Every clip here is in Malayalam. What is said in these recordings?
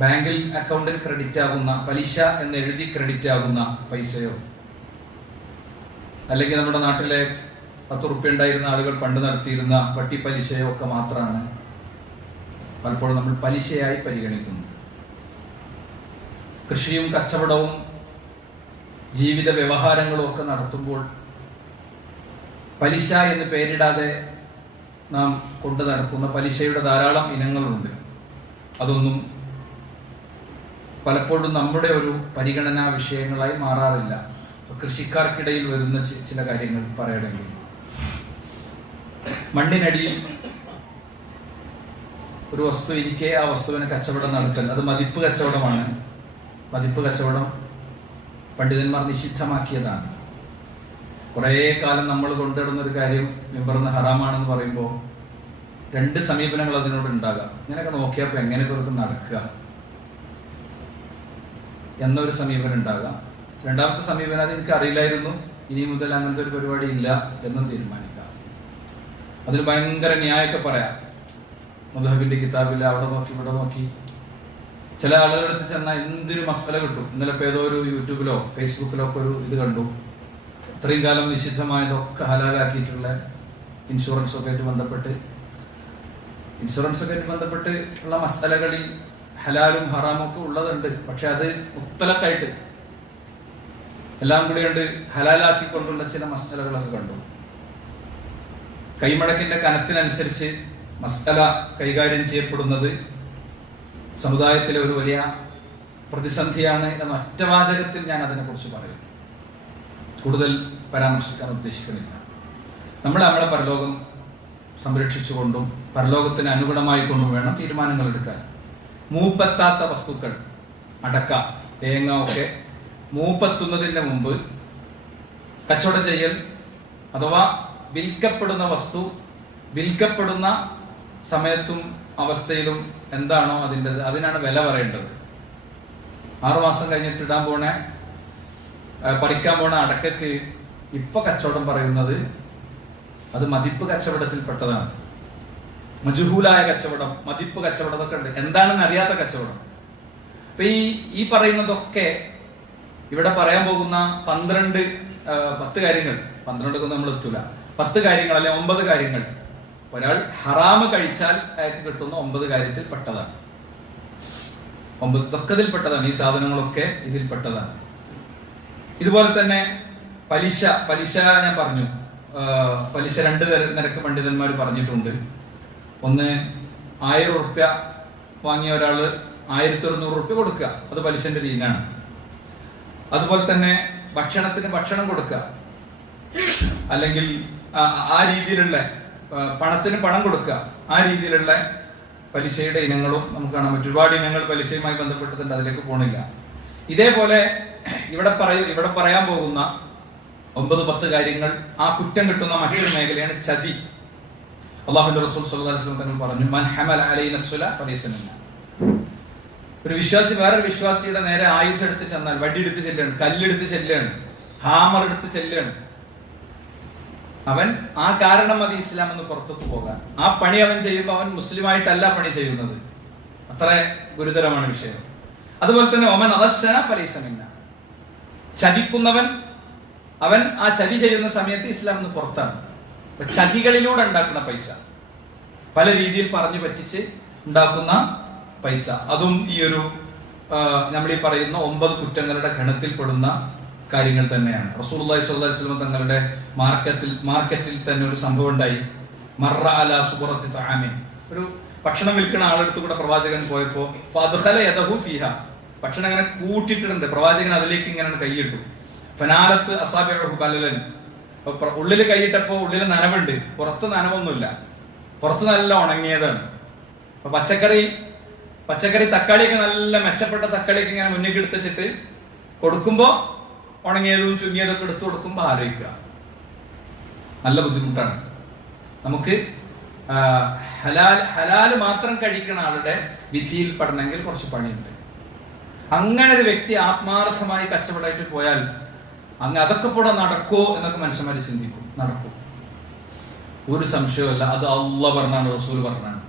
ബാങ്കിൽ അക്കൗണ്ടിൽ ക്രെഡിറ്റ് ആകുന്ന പലിശ എന്ന് എഴുതി ക്രെഡിറ്റ് ആകുന്ന പൈസയോ, അല്ലെങ്കിൽ നമ്മുടെ നാട്ടിലെ 10 റുപ്യ ഉണ്ടായിരുന്ന ആളുകൾ പണ്ട് നടത്തിയിരുന്ന വട്ടി പലിശയോ ഒക്കെ മാത്രമാണ് പലപ്പോഴും നമ്മൾ പലിശയായി പരിഗണിക്കുന്നത്. കൃഷിയും കച്ചവടവും ജീവിത വ്യവഹാരങ്ങളും ഒക്കെ നടത്തുമ്പോൾ പലിശ എന്ന് പേരിടാതെ നാം കൊണ്ടു നടക്കുന്ന പലിശയുടെ ധാരാളം ഇനങ്ങളുണ്ട്. അതൊന്നും പലപ്പോഴും നമ്മുടെ ഒരു പരിഗണനാ വിഷയങ്ങളായി മാറാറില്ല. കൃഷിക്കാർക്കിടയിൽ വരുന്ന ചില കാര്യങ്ങൾ പറയണമെങ്കിൽ, മണ്ണിനടിയിൽ ഒരു വസ്തു ഇരിക്കെ ആ വസ്തുവിന് കച്ചവടം നടത്തൽ, അത് മതിപ്പ് കച്ചവടമാണ്. മതിപ്പ് കച്ചവടം പണ്ഡിതന്മാർ നിഷിദ്ധമാക്കിയതാണ്. കുറേ കാലം നമ്മൾ കൊണ്ടുവരുന്നൊരു കാര്യം മിമ്പറിന്ന് ഹറാമാണെന്ന് പറയുമ്പോൾ 2 സമീപനങ്ങൾ അതിനോട് ഉണ്ടാകാം. ഇങ്ങനെയൊക്കെ നോക്കിയപ്പോൾ എങ്ങനെയൊക്കെ നടക്കുക എന്നൊരു സമീപനം ഉണ്ടാകാം. രണ്ടാമത്തെ സമീപനം അത് എനിക്ക് അറിയില്ലായിരുന്നു, ഇനി മുതൽ അങ്ങനത്തെ ഒരു പരിപാടി ഇല്ല എന്നും തീരുമാനിക്കാം. അതിന് ഭയങ്കര ന്യായമൊക്കെ പറയാം. മുദ്ഹബിന്റെ കിതാബില്ല, അവിടെ നോക്കി ഇവിടെ നോക്കി. ചില ആളുകളുടെ അടുത്ത് ചെന്നാൽ എന്തൊരു മസാല കിട്ടും. ഇന്നലെ ഏതോ ഒരു യൂട്യൂബിലോ ഫേസ്ബുക്കിലോ ഒക്കെ ഒരു ഇത് കണ്ടു. ഇത്രയും കാലം നിഷിദ്ധമായതൊക്കെ ഹലാലാക്കിയിട്ടുള്ള ഇൻഷുറൻസ് ഒക്കെ ആയിട്ട് ബന്ധപ്പെട്ട് ഉള്ള മസാലകളിൽ ഹലാലും ഹറാമും ഒക്കെ ഉള്ളതുണ്ട്. പക്ഷെ അത് മുത്തലക്കായിട്ട് എല്ലാം കൂടി കൊണ്ട് ഹലാലാക്കിക്കൊണ്ടുള്ള ചില മസാലകളൊക്കെ കണ്ടു. കൈമടക്കിന്റെ കനത്തിനനുസരിച്ച് മസാല കൈകാര്യം ചെയ്യപ്പെടുന്നത് സമുദായത്തിലെ ഒരു വലിയ പ്രതിസന്ധിയാണ് എന്ന ഒറ്റവാചകത്തിൽ ഞാൻ അതിനെക്കുറിച്ച് പറയും. കൂടുതൽ പരാമർശിക്കാൻ ഉദ്ദേശിക്കുന്നില്ല. നമ്മളെ പരലോകം സംരക്ഷിച്ചുകൊണ്ടും പരലോകത്തിന് അനുഗുണമായി കൊണ്ടും വേണം തീരുമാനങ്ങൾ എടുക്കാൻ. മൂപ്പെത്താത്ത വസ്തുക്കൾ, അടക്ക, തേങ്ങ ഒക്കെ മൂപ്പെത്തുന്നതിന് മുമ്പ് കച്ചവടം ചെയ്യൽ അഥവാ വിൽക്കപ്പെടുന്ന വസ്തു വിൽക്കപ്പെടുന്ന സമയത്തും അവസ്ഥയിലും എന്താണോ അതിനാണ് വില പറയേണ്ടത്. 6 മാസം കഴിഞ്ഞിട്ട് പറിക്കാൻ പോണ അടക്കക്ക് ഇപ്പൊ കച്ചവടം പറയുന്നത് അത് മതിപ്പ് കച്ചവടത്തിൽപ്പെട്ടതാണ്. മജ്ഹൂലായ കച്ചവടം, മതിപ്പ് കച്ചവടം ഒക്കെ ഉണ്ട്. എന്താണെന്ന് അറിയാത്ത കച്ചവടം. അപ്പൊ ഈ പറയുന്നതൊക്കെ ഇവിടെ പറയാൻ പോകുന്ന 10 കാര്യങ്ങൾ, 12 നമ്മൾ എത്തൂല, 10 കാര്യങ്ങൾ അല്ലെ 9 കാര്യങ്ങൾ ഒരാൾ ഹറാമ് കഴിച്ചാൽ അയാൾക്ക് കിട്ടുന്ന 9 കാര്യത്തിൽ പെട്ടതാണ്. 9 പെട്ടതാണ്. ഈ സാധനങ്ങളൊക്കെ ഇതിൽപ്പെട്ടതാണ്. ഇതുപോലെ തന്നെ പലിശ ഞാൻ പറഞ്ഞു. പലിശ 2 നിരക്ക് പണ്ഡിതന്മാർ പറഞ്ഞിട്ടുണ്ട്. ഒന്ന്, 1000 റുപ്യ വാങ്ങിയ ഒരാള് 1100 റുപ്യ കൊടുക്കുക, അത് പലിശന്റെ രീതിയാണ്. അതുപോലെ തന്നെ ഭക്ഷണം കൊടുക്കുക, അല്ലെങ്കിൽ ആ രീതിയിലുള്ള പണത്തിന് പണം കൊടുക്കുക, ആ രീതിയിലുള്ള പലിശയുടെ ഇനങ്ങളും നമുക്ക് കാണാൻ പറ്റും. ഒരുപാട് ഇനങ്ങൾ പലിശയുമായി ബന്ധപ്പെട്ടിട്ടുണ്ട്, അതിലേക്ക് പോണില്ല. ഇതേപോലെ ഇവിടെ പറയാൻ പോകുന്ന 9-10 കാര്യങ്ങൾ ആ കുറ്റം കിട്ടുന്ന മറ്റൊരു മേഖലയാണ് ചതി. അല്ലാഹുവിന്റെ റസൂൽ സ്വല്ലല്ലാഹു അലൈഹി വസല്ലം തങ്ങൾ പറഞ്ഞു, മൻ ഹമല അലൈന സ്വലാ ഫലൈസ മിന്നാ. ഒരു വിശ്വാസി വേറൊരു വിശ്വാസിയുടെ നേരെ ആയുധം എടുത്ത് ചെന്നാൽ, വടിയെടുത്ത് ചെല്ലുകയാണ്, കല്ലെടുത്ത് ചെല്ലുകയാണ്, ഹാമർ എടുത്ത് ചെല്ലുകയാണ്, അവൻ ആ കാരണം മതി ഇസ്ലാം എന്ന് പുറത്തേക്ക് പോകാൻ. ആ പണി അവൻ ചെയ്യുമ്പോൾ അവൻ മുസ്ലിമായിട്ടല്ല പണി ചെയ്യുന്നത്. അത്ര ഗുരുതരമാണ് വിഷയം. അതുപോലെ തന്നെ ഒമൻ അദശന ഫലൈസ മിന്നാ. ചതിക്കുന്നവൻ, അവൻ ആ ചതി ചെയ്യുന്ന സമയത്ത് ഇസ്ലാം എന്ന് പുറത്താണ്. ചതികളിലൂടെ ഉണ്ടാക്കുന്ന പൈസ, പല രീതിയിൽ പറഞ്ഞു പറ്റിച്ച് ഉണ്ടാക്കുന്ന പൈസ, അതും ഈ ഒരു നമ്മൾ ഈ പറയുന്ന 9 കുറ്റങ്ങളുടെ ഗണത്തിൽപ്പെടുന്ന കാര്യങ്ങൾ തന്നെയാണ്. റസൂലുള്ളാഹി സ്വല്ലല്ലാഹു അലൈഹി വസല്ലം തങ്ങളുടെ മാർക്കറ്റിൽ തന്നെ ഒരു സംഭവം ഉണ്ടായി. മർറ അലാ സുബറത്തി തആമിൻ. ഒരു ഭക്ഷണം വിൽക്കുന്ന ആളെടുത്ത് കൂടെ പ്രവാചകൻ പോയപ്പോ ഫദ്ഖല യദഹു ഫീഹാ, ഭക്ഷണം ഇങ്ങനെ കൂട്ടിയിട്ടുണ്ട്, പ്രവാചകൻ അതിലേക്ക് ഇങ്ങനെ കൈയിട്ടു. ഫനാലത്ത് അസാബിഉഹു ബലലൻ. ഉള്ളിൽ കൈയിട്ടപ്പോ ഉള്ളിൽ നനവുണ്ട്, പുറത്ത് നനവൊന്നുമില്ല, പുറത്ത് നല്ല ഉണങ്ങിയതാണ്. അപ്പൊ പച്ചക്കറി തക്കാളിയൊക്കെ നല്ല മെച്ചപ്പെട്ട തക്കാളിയൊക്കെ ഇങ്ങനെ മുന്നിൽ എടുത്തിട്ട് കൊടുക്കുമ്പോ ഉണങ്ങിയതും ചുങ്ങിയതൊക്കെ എടുത്തു കൊടുക്കുമ്പോ ആലോചിക്കുക, നല്ല ബുദ്ധിമുട്ടാണ്. നമുക്ക് ഹലാല് മാത്രം കഴിക്കുന്ന ആളുടെ വിധിയിൽ പെടണമെങ്കിൽ കുറച്ച് പണിയുണ്ട്. അങ്ങനെ ഒരു വ്യക്തി ആത്മാർത്ഥമായി കച്ചവടമായിട്ട് പോയാൽ അങ്ങ് അതൊക്കെ കൂടെ നടക്കോ എന്നൊക്കെ മനുഷ്യന്മാര് ചിന്തിക്കും. നടക്കും, ഒരു സംശയമല്ല. അത് അള്ളാഹ് പറഞ്ഞാണ്, റസൂൽ പറഞ്ഞാണ്.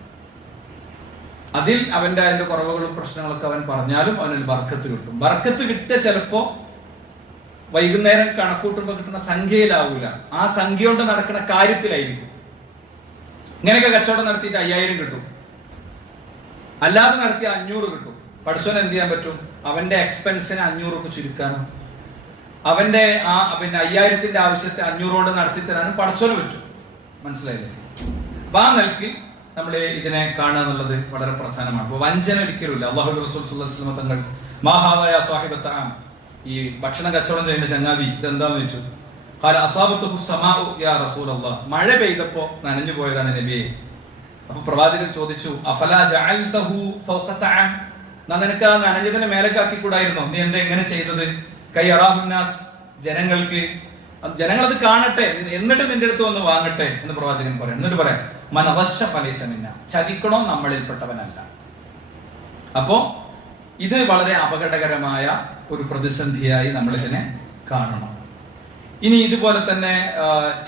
അതിൽ അതിന്റെ കുറവുകളും പ്രശ്നങ്ങളൊക്കെ അവൻ പറഞ്ഞാലും അവനിൽ ബർക്കത്ത് കിട്ടും. ബർക്കത്ത് കിട്ടിയ ചിലപ്പോ വൈകുന്നേരം കണക്കൂട്ടുമ്പോ കിട്ടുന്ന സംഖ്യയിലാവൂല, ആ സംഖ്യ കൊണ്ട് നടക്കുന്ന കാര്യത്തിലായിരിക്കും. ഇങ്ങനെയൊക്കെ കച്ചവടം നടത്തിയിട്ട് 5000 കിട്ടും, അല്ലാതെ നടത്തിയ 500 കിട്ടും. പഠിച്ചോൻ എന്ത് ചെയ്യാൻ പറ്റും? അവന്റെ എക്സ്പെൻസിന് 500 ചുരുക്കാനും അവന്റെ ആ 5000ന്റെ ആവശ്യത്തെ 500 കൊണ്ട് നടത്തി തരാനും പഠിച്ചോന് പറ്റും. മനസ്സിലായില്ലേ? അപ്പൊ ആ നിലയ്ക്ക് നമ്മൾ ഇതിനെ കാണുക എന്നുള്ളത് വളരെ പ്രധാനമാണ്. അപ്പൊ വഞ്ചന ഒരിക്കലുമില്ല. അല്ലാഹു റസൂൽ സ്വല്ലല്ലാഹു അലൈഹി വസല്ലം തങ്ങൾ മാഹാദയ സാഹിബത്തആം, ഈ ഭക്ഷണം കച്ചവടം ചെയ്യുന്ന ചങ്ങാതി ഇതെന്താന്ന് ചോദിച്ചു. ഖാല അസാബത്തുഹു സമാഉ യാ റസൂലല്ലാഹ്, മഴ പെയ്തപ്പോ നനഞ്ഞു പോയതാണ് നബിയെ. അപ്പൊ പ്രവാചകൻ ചോദിച്ചു, അഫലാ ജഅൽതഹു ഫൗഖ തആം, നിനക്ക് ആ നനഞ്ഞതിനെ മേലക്കാക്കി കൂടായിരുന്നോ? നീ എന്താ എങ്ങനെ ചെയ്തത്? കൈ അറാഹുന്നാസ്, ജനങ്ങൾ അത് കാണട്ടെ, എന്നിട്ട് നിന്റെ അടുത്ത് വന്ന് വാങ്ങട്ടെ എന്ന് പ്രവാചകൻ പറയാം. എന്നിട്ട് പറയാം, മനവശ ഫലീസമിന്ന, ചതിക്കണോ നമ്മളിൽപ്പെട്ടവനല്ല. അപ്പോ ഇത് വളരെ അപകടകരമായ ഒരു പ്രതിസന്ധിയായി നമ്മൾ ഇതിനെ കാണണം. ഇനി ഇതുപോലെ തന്നെ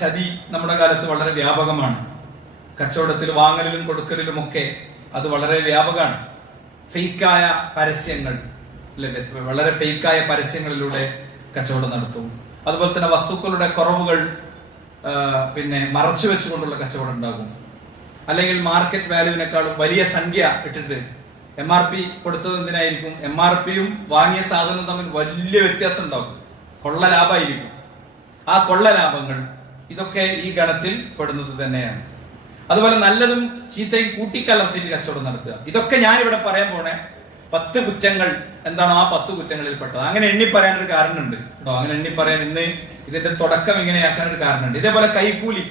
ചതി നമ്മുടെ കാലത്ത് വളരെ വ്യാപകമാണ്. കച്ചവടത്തിൽ വാങ്ങലിലും കൊടുക്കലിലും ഒക്കെ അത് വളരെ വ്യാപകമാണ്. ഫേക്കായ പരസ്യങ്ങൾ, വളരെ ഫേക്കായ പരസ്യങ്ങളിലൂടെ കച്ചവടം നടത്തും. അതുപോലെ തന്നെ വസ്തുക്കളുടെ കുറവുകൾ മറച്ചു വെച്ചുകൊണ്ടുള്ള കച്ചവടം ഉണ്ടാകും. അല്ലെങ്കിൽ മാർക്കറ്റ് വാല്യൂവിനേക്കാളും വലിയ സംഖ്യ ഇട്ടിട്ട് MRP കൊടുത്തത് എന്തിനായിരിക്കും? MRPയും വാങ്ങിയ സാധനവും തമ്മിൽ വലിയ വ്യത്യാസം ഉണ്ടാകും, കൊള്ള ലാഭമായിരിക്കും. ആ കൊള്ള ലാഭങ്ങൾ ഇതൊക്കെ ഈ ഗണത്തിൽ പെടുന്നത് തന്നെയാണ്. അതുപോലെ നല്ലതും ചീത്തയും കൂട്ടിക്കലർത്തിയിട്ട് കച്ചവടം നടത്തുക. ഇതൊക്കെ ഞാൻ ഇവിടെ പറയാൻ പോണേ 10 കുറ്റങ്ങൾ എന്താണോ ആ 10 കുറ്റങ്ങളിൽ പെട്ടത്. അങ്ങനെ എണ്ണി പറയാനൊരു കാരണമുണ്ട് കേട്ടോ. അങ്ങനെ എണ്ണി പറയാൻ ഇന്ന് ഇതിന്റെ തുടക്കം ഇങ്ങനെയാക്കാനൊരു കാരണമുണ്ട്. ഇതേപോലെ കൈക്കൂലി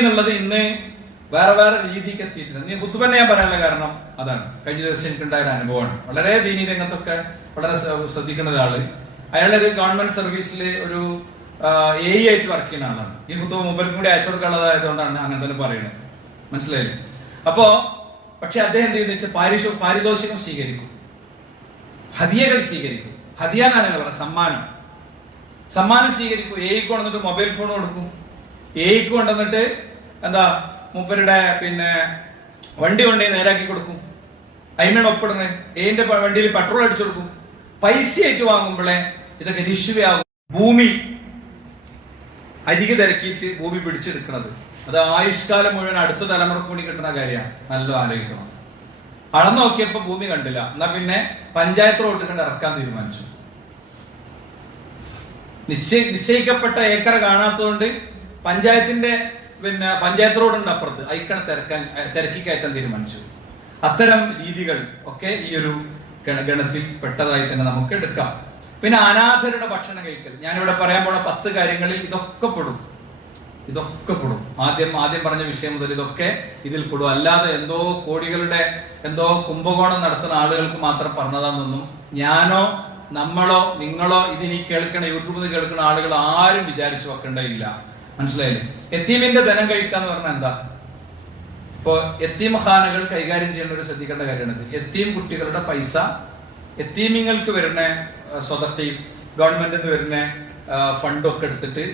എന്നുള്ളത് ഇന്ന് വേറെ വേറെ രീതിക്ക് എത്തിയിട്ടുണ്ട്. നീ കുത്തുപന്നെ ഞാൻ പറയാനുള്ള കാരണം അതാണ്. കഴിഞ്ഞ ദിവസം എനിക്കുണ്ടായ ഒരു അനുഭവമാണ്. വളരെ ദീനി രംഗത്തൊക്കെ വളരെ ശ്രദ്ധിക്കുന്ന ഒരാള്. അയാളൊരു ഗവൺമെന്റ് സർവീസിൽ ഒരു AE ആയിട്ട് വർക്ക് ചെയ്യുന്ന ആളാണ്. ഈ കുത്തുവ മുമ്പിൽ കൂടി അയച്ചു കൊടുക്കാനുള്ളതായതുകൊണ്ടാണ് അങ്ങനെ തന്നെ പറയുന്നത്. മനസ്സിലായില്ലേ? അപ്പോ പക്ഷെ അദ്ദേഹം എന്ത് ചെയ്യുന്ന വെച്ചാൽ പാരിതോഷികം സ്വീകരിക്കും, ഹദിയകൾ സ്വീകരിക്കും. ഹദിയ എന്നാണ് പറയുന്നത്, സമ്മാനം സ്വീകരിക്കും. AEക്ക് കൊണ്ടുവന്നിട്ട് മൊബൈൽ ഫോൺ കൊടുക്കും. AEക്ക് കൊണ്ടുവന്നിട്ട് എന്താ മൂപ്പരുടെ വണ്ടി കൊണ്ടുപോയി നേരാക്കി കൊടുക്കും. അതിനാണ് ഒപ്പിടുന്നത്. AEന്റെ വണ്ടിയിൽ പെട്രോൾ അടിച്ചു കൊടുക്കും. പൈസ ആയിട്ട് വാങ്ങുമ്പോഴേ ഇതൊക്കെ നിശ്ചയാകും. ഭൂമി അരികെ തിരക്കിയിട്ട് ഭൂമി പിടിച്ചെടുക്കുന്നത്, അത് ആയുഷ്കാലം മുഴുവൻ അടുത്ത തലമുറക്ക് കൂടി കിട്ടുന്ന കാര്യമാണ്. നല്ല ആലോചിക്കണം. അളന്നു നോക്കിയപ്പോ ഭൂമി കണ്ടില്ല. എന്നാ പിന്നെ പഞ്ചായത്ത് റോഡ് കണ്ട് ഇറക്കാൻ തീരുമാനിച്ചു. നിശ്ചയിക്കപ്പെട്ട ഏക്കർ കാണാത്തതുകൊണ്ട് പഞ്ചായത്തിന്റെ പഞ്ചായത്ത് റോഡുണ്ട് അപ്പുറത്ത്, അയക്കണ തിരക്കി കയറ്റാൻ തീരുമാനിച്ചു. അത്തരം രീതികൾ ഒക്കെ ഈ ഒരു ഗണത്തിൽ പെട്ടതായി തന്നെ നമുക്ക് എടുക്കാം. പിന്നെ അനാഥരുടെ ഭക്ഷണം കഴിക്കൽ, ഞാനിവിടെ പറയാൻ പോണ 10 കാര്യങ്ങളിൽ ഇതൊക്കെ പെടും. ആദ്യം പറഞ്ഞ വിഷയം മുതൽ ഇതൊക്കെ ഇതിൽ പെടും. അല്ലാതെ എന്തോ കോടികളുടെ എന്തോ കുംഭകോണം നടത്തുന്ന ആളുകൾക്ക് മാത്രം പറഞ്ഞതാണെന്നൊന്നും ഞാനോ നമ്മളോ നിങ്ങളോ ഇതിനി കേൾക്കണ യൂട്യൂബിൽ നിന്ന് കേൾക്കുന്ന ആളുകൾ ആരും വിചാരിച്ചു വെക്കേണ്ടതില്ല. മനസ്സിലായില്ലേ? യത്തീമിന്റെ ധനം കഴിക്കാന്ന് പറഞ്ഞാൽ എന്താ? ഇപ്പോ യത്തീം ഖാനകൾ കൈകാര്യം ചെയ്യേണ്ട ഒരു ശ്രദ്ധിക്കേണ്ട കാര്യമാണ്. യത്തീം കുട്ടികളുടെ പൈസ യത്തീമിങ്ങൾക്ക് വരുന്ന സ്വതത്തെയും ഗവൺമെന്റിന് വരുന്ന ഫണ്ടൊക്കെ എടുത്തിട്ട്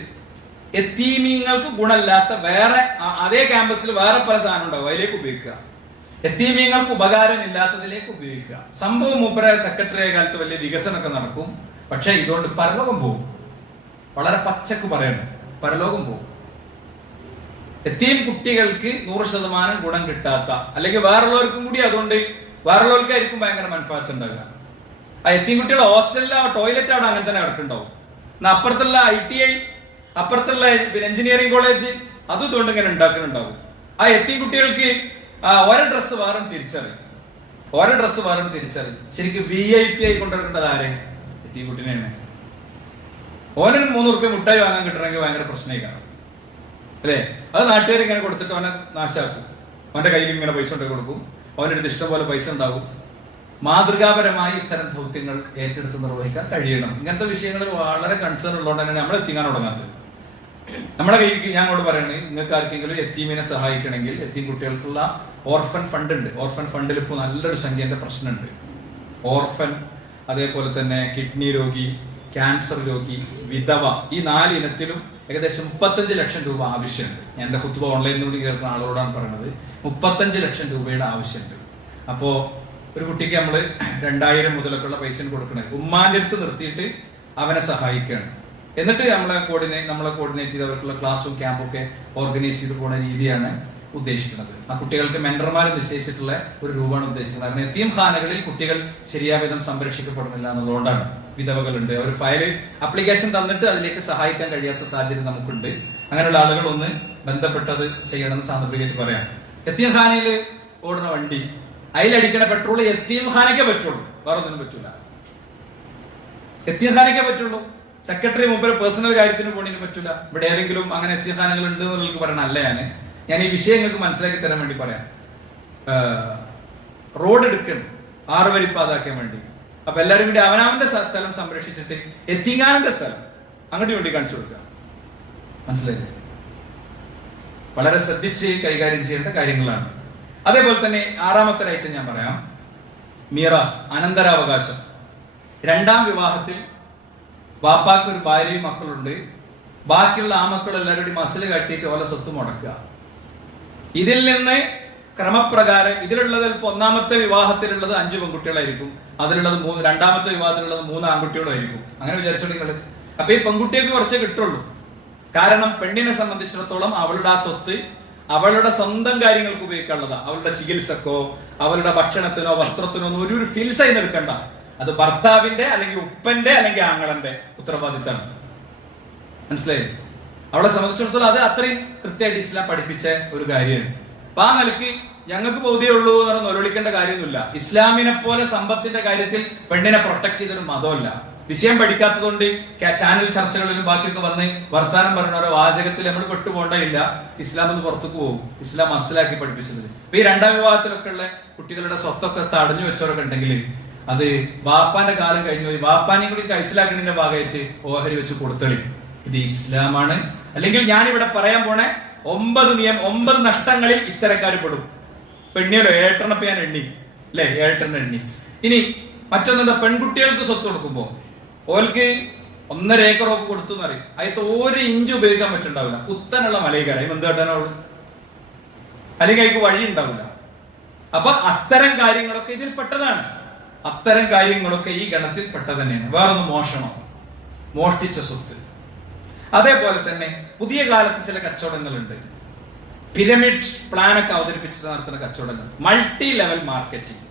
യത്തീമീങ്ങൾക്ക് ഗുണമില്ലാത്ത വേറെ അതേ ക്യാമ്പസിൽ വേറെ പല സാധനം ഉണ്ടാവും, അതിലേക്ക് ഉപയോഗിക്കുക. യത്തീമീങ്ങൾക്ക് ഉപകാരമില്ലാത്തതിലേക്ക് ഉപയോഗിക്കുക. സംഭവം മൂപ്പര സെക്രട്ടറിയായ കാലത്ത് വലിയ വികസനമൊക്കെ നടക്കും. പക്ഷെ ഇതുകൊണ്ട് പരലോകം പോകും. വളരെ പച്ചക്ക് പറയണം, പരലോകം പോകും. യത്തീം കുട്ടികൾക്ക് 100% ഗുണം കിട്ടാത്ത, അല്ലെങ്കിൽ വേറുള്ളവർക്കും കൂടി അതുകൊണ്ട് വേറുള്ളവർക്കായിരിക്കും ഭയങ്കര മനഫാത്ത് ഉണ്ടാവുക. ആ യത്തീം കുട്ടികളുടെ ഹോസ്റ്റലിലെ ടോയ്ലറ്റ് അവിടെ അങ്ങനെ തന്നെ കിടക്കുന്നുണ്ടാവും. എന്നാൽ അപ്പുറത്തുള്ള ITI, അപ്പുറത്തുള്ള എഞ്ചിനീയറിംഗ് കോളേജ് അതും ഇതുകൊണ്ട് ഇങ്ങനെ ഉണ്ടാക്കുന്നുണ്ടാവും. ആ യത്തീം കുട്ടികൾക്ക് ഓരോ ഡ്രസ്സ് വേറെ തിരിച്ചറിയും. ശരിക്കും VIP ആയി കൊണ്ടുവരേണ്ടത് ആരെ? യത്തീം കുട്ടീനെയാണ്. ഓനും 3 റുപ്യ മുട്ടായി വാങ്ങാൻ കിട്ടണമെങ്കിൽ ഭയങ്കര പ്രശ്നമായി കാണും അല്ലേ? അത് നാട്ടുകാർ ഇങ്ങനെ കൊടുത്തിട്ട് അവനെ നാശാക്കും. അവന്റെ കയ്യിൽ ഇങ്ങനെ പൈസ കൊണ്ടു കൊടുക്കും. അവന്റെ അടുത്ത് ഇഷ്ടംപോലെ പൈസ ഉണ്ടാവും. മാതൃകാപരമായി ഇത്തരം ദൗത്യങ്ങൾ ഏറ്റെടുത്ത് നിർവഹിക്കാൻ കഴിയണം. ഇങ്ങനത്തെ വിഷയങ്ങളിൽ വളരെ കൺസേൺ ഉള്ളതുകൊണ്ട് തന്നെയാണ് നമ്മൾ എത്തിക്കാൻ തുടങ്ങാത്തത്. നമ്മളെ കയ്യിൽ ഞാൻ അങ്ങോട്ട് പറയണേ, നിങ്ങൾക്ക് ആർക്കെങ്കിലും യത്തീമിനെ സഹായിക്കണമെങ്കിൽ യത്തീം കുട്ടികൾക്കുള്ള ഓർഫൻ ഫണ്ട് ഉണ്ട്. ഓർഫൻ ഫണ്ടിൽ ഇപ്പോൾ നല്ലൊരു സംഖ്യന്റെ പ്രശ്നമുണ്ട്. ഓർഫൻ, അതേപോലെ തന്നെ കിഡ്നി രോഗി, ക്യാൻസർ രോഗി, വിധവ, ഈ 4 ഇനത്തിലും ഏകദേശം 35 ലക്ഷം രൂപ ആവശ്യമുണ്ട്. ഞാൻ എൻ്റെ ഖുത്ബ ഓൺലൈനിലൂടെ കേൾക്കുന്ന ആളോടാണ് പറയുന്നത്. 35 ലക്ഷം രൂപയുടെ ആവശ്യമുണ്ട്. അപ്പോ ഒരു കുട്ടിക്ക് നമ്മൾ 2000 മുതലൊക്കെയുള്ള പൈസ കൊടുക്കണേ, ഉമ്മാന്റെ അടുത്ത് നിർത്തിയിട്ട് അവനെ സഹായിക്കുകയാണ്. എന്നിട്ട് നമ്മളെ കോർഡിനേറ്റ് ചെയ്ത് അവർക്കുള്ള ക്ലാസ്സും ക്യാമ്പും ഒക്കെ ഓർഗനൈസ് ചെയ്ത് പോകുന്ന രീതിയാണ് ഉദ്ദേശിക്കുന്നത്. ആ കുട്ടികൾക്ക് മെന്റർമാരെ നിശ്ചയിച്ചിട്ടുള്ള ഒരു രൂപമാണ് ഉദ്ദേശിക്കുന്നത്. കാരണം യതീം ഖാനകളിൽ കുട്ടികൾ ശരിയായ വിധം സംരക്ഷിക്കപ്പെടുന്നില്ല എന്നുള്ളതുകൊണ്ടാണ്. വിധവകളുണ്ട്, അവർ ഫയൽ അപ്ലിക്കേഷൻ തന്നിട്ട് അതിലേക്ക് സഹായിക്കാൻ കഴിയാത്ത സാഹചര്യം നമുക്കുണ്ട്. അങ്ങനെയുള്ള ആളുകൾ ഒന്ന് ബന്ധപ്പെട്ടത് ചെയ്യണമെന്ന് സാന്ദർഭികമായിട്ട് പറയാം. യതീം ഖാനയിൽ ഓടുന്ന വണ്ടി, അതിലടിക്കണ പെട്രോൾ യതീം ഖാനയ്ക്കേ പറ്റുള്ളൂ, വേറെ ഒന്നിനും പറ്റൂല. യതീം ഖാനയ്ക്കേ പറ്റുള്ളൂ. സെക്രട്ടറി മുമ്പ് പേഴ്സണൽ കാര്യത്തിന് പോകണതിന് പറ്റൂല. ഇവിടെ ഏതെങ്കിലും അങ്ങനെ യതീം ഖാനകൾ ഉണ്ട് എന്നുള്ളത് പറയണ അല്ല. ഞാൻ ഈ വിഷയങ്ങൾക്ക് മനസ്സിലാക്കി തരാൻ വേണ്ടി പറയാം. റോഡ് എടുക്കണം 6 വരിപ്പാതാക്കാൻ വേണ്ടി. അപ്പൊ എല്ലാവരും കൂടി അവനവന്റെ സ്ഥലം സംരക്ഷിച്ചിട്ട് യതീംഖാനന്റെ സ്ഥലം അങ്ങോട്ട് വേണ്ടി കാണിച്ചു കൊടുക്കുക. മനസ്സിലായില്ലേ? വളരെ ശ്രദ്ധിച്ച് കൈകാര്യം ചെയ്യേണ്ട കാര്യങ്ങളാണ്. അതേപോലെ തന്നെ 6ാമത്തെ ഐറ്റം ഞാൻ പറയാം, മീറാസ്, അനന്തരാവകാശം. 2ാം വിവാഹത്തിൽ വാപ്പാക്ക് ഒരു ഭാര്യയും മക്കളുണ്ട്, ബാക്കിയുള്ള ആ മക്കൾ എല്ലാവരും മസിൽ കാട്ടിയിട്ട് ഓല സ്വത്ത് മുടക്കുക. ഇതിൽ നിന്ന് ക്രമപ്രകാരം ഇതിലുള്ളത് ചിലപ്പോൾ 1ാമത്തെ വിവാഹത്തിലുള്ളത് 5 പെൺകുട്ടികളായിരിക്കും, അതിലുള്ളത് 2ാമത്തെ വിവാഹത്തിലുള്ളത് 3 ആൺകുട്ടികളായിരിക്കും. അങ്ങനെ വിചാരിച്ചോ നിങ്ങൾ. അപ്പൊ ഈ പെൺകുട്ടികൾക്ക് കുറച്ചേ കിട്ടുള്ളൂ. കാരണം പെണ്ണിനെ സംബന്ധിച്ചിടത്തോളം അവളുടെ ആ സ്വത്ത് അവളുടെ സ്വന്തം കാര്യങ്ങൾക്ക് ഉപയോഗിക്കാനുള്ളതാ. അവളുടെ ചികിത്സക്കോ അവളുടെ ഭക്ഷണത്തിനോ വസ്ത്രത്തിനോ ഒന്നും ഒരു ഫിൽസായി നിൽക്കണ്ട. അത് ഭർത്താവിന്റെ അല്ലെങ്കിൽ ഉപ്പന്റെ അല്ലെങ്കിൽ ആങ്ങളന്റെ ഉത്തരവാദിത്തമാണ്. മനസ്സിലായി? അവളെ സംബന്ധിച്ചിടത്തോളം അത് അത്രയും കൃത്യമായിട്ട് ഇസ്ലാം പഠിപ്പിച്ച ഒരു കാര്യമാണ്. അപ്പൊ ആ നിലയ്ക്ക് ഞങ്ങൾക്ക് ബോധ്യമുള്ളൂ എന്ന് പറഞ്ഞ് ഒരൊളിക്കേണ്ട കാര്യമൊന്നുമില്ല. ഇസ്ലാമിനെ പോലെ സമ്പത്തിന്റെ കാര്യത്തിൽ പെണ്ണിനെ പ്രൊട്ടക്ട് ചെയ്തൊരു മതമല്ല. വിഷയം പഠിക്കാത്തതുകൊണ്ട് ചാനൽ ചർച്ചകളിലും ബാക്കിയൊക്കെ വന്ന് വർത്താനം പറയുന്ന ഓരോ വാചകത്തിൽ നമ്മൾ പെട്ടുപോകേണ്ടയില്ല. ഇസ്ലാം ഒന്ന് പുറത്തേക്ക് പോകും. ഇസ്ലാം മനസ്സിലാക്കി പഠിപ്പിച്ചത്. ഇപ്പൊ ഈ 2ാം വിവാഹത്തിലൊക്കെ ഉള്ള കുട്ടികളുടെ സ്വത്തൊക്കെ തടഞ്ഞു വെച്ചവരൊക്കെ ഉണ്ടെങ്കിൽ അത് വാപ്പാന്റെ കാലം കഴിഞ്ഞു പോയി, വാപ്പാനെയും കൂടി കഴിച്ചിലാക്കുന്നതിന്റെ ഭാഗമായിട്ട് ഓഹരി വെച്ച് കൊടുത്തളി. ഇത് ഇസ്ലാമാണ്. അല്ലെങ്കിൽ ഞാനിവിടെ പറയാൻ പോണേ 9 നഷ്ടങ്ങളിൽ ഇത്തരക്കാർ പെടും. പെണ്ണിയല്ലോ 7 ഞാൻ എണ്ണി അല്ലെ, 7 എണ്ണി. ഇനി മറ്റൊന്നെന്താ, പെൺകുട്ടികൾക്ക് സ്വത്ത് കൊടുക്കുമ്പോ ഓൽക്ക് 1.5 ഏക്കറൊക്കെ കൊടുത്തു എന്ന് പറയും. അതിൽ 1 ഇഞ്ച് ഉപയോഗിക്കാൻ പറ്റുണ്ടാവില്ല. കുത്തനുള്ള മലയിക്കാരായി എന്ത് കേട്ടാനോളൂ, അല്ലെങ്കിൽ അതിക്ക് വഴി ഉണ്ടാവില്ല. അപ്പൊ അത്തരം കാര്യങ്ങളൊക്കെ ഇതിൽ പെട്ടതാണ്. അത്തരം കാര്യങ്ങളൊക്കെ ഈ ഗണത്തിൽ പെട്ട തന്നെയാണ്. വേറൊന്ന് മോഷണം, മോഷ്ടിച്ച സ്വത്ത്. അതേപോലെ തന്നെ പുതിയ കാലത്ത് ചില കച്ചവടങ്ങളുണ്ട്, പിരമിഡ് പ്ലാൻ ഒക്കെ അവതരിപ്പിച്ച് നടത്തുന്ന കച്ചവടങ്ങൾ, മൾട്ടി ലെവൽ മാർക്കറ്റിംഗ്.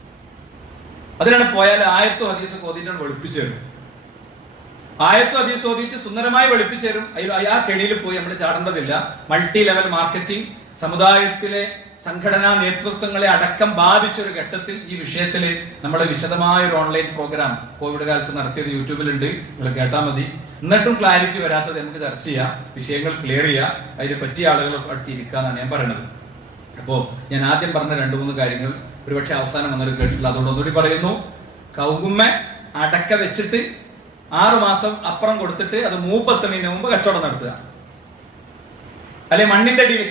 അതിനാണ് പോയാൽ ആയത്തും ഹദീസും ഓതിയിട്ടാണ് വെളുപ്പിച്ചു തരും. ആയത്തും ഹദീസും ഓതിയിട്ട് സുന്ദരമായി വെളുപ്പിച്ചു തരും. ആ കെണിയിൽ പോയി നമ്മൾ ചാടേണ്ടതില്ല. മൾട്ടി ലെവൽ മാർക്കറ്റിംഗ് സമുദായത്തിലെ സംഘടനാ നേതൃത്വങ്ങളെ അടക്കം ബാധിച്ച ഒരു ഘട്ടത്തിൽ ഈ വിഷയത്തിൽ നമ്മളെ വിശദമായ ഒരു ഓൺലൈൻ പ്രോഗ്രാം കോവിഡ് കാലത്ത് നടത്തിയത് യൂട്യൂബിലുണ്ട്, നിങ്ങൾ കേട്ടാൽ മതി. എന്നിട്ടും ക്ലാരിറ്റി വരാത്തത് നമുക്ക് ചർച്ച ചെയ്യാം, വിഷയങ്ങൾ ക്ലിയർ ചെയ്യാം, അതിന് പറ്റിയ ആളുകൾ അടുത്തിരിക്കാന്നാണ് ഞാൻ പറയുന്നത്. അപ്പോ ഞാൻ ആദ്യം പറഞ്ഞ 2-3 കാര്യങ്ങൾ ഒരുപക്ഷെ അവസാനം വന്നൊരു കേട്ടില്ല, അതുകൊണ്ട് ഒന്നുകൂടി പറയുന്നു. കൗകുമ്മ അടക്ക വെച്ചിട്ട് 6 മാസം അപ്പുറം കൊടുത്തിട്ട് അത് മൂപ്പത്തുന്നതിന് മുമ്പ് കച്ചവടം നടത്തുക. അല്ലെ മണ്ണിന്റെ അടിയിൽ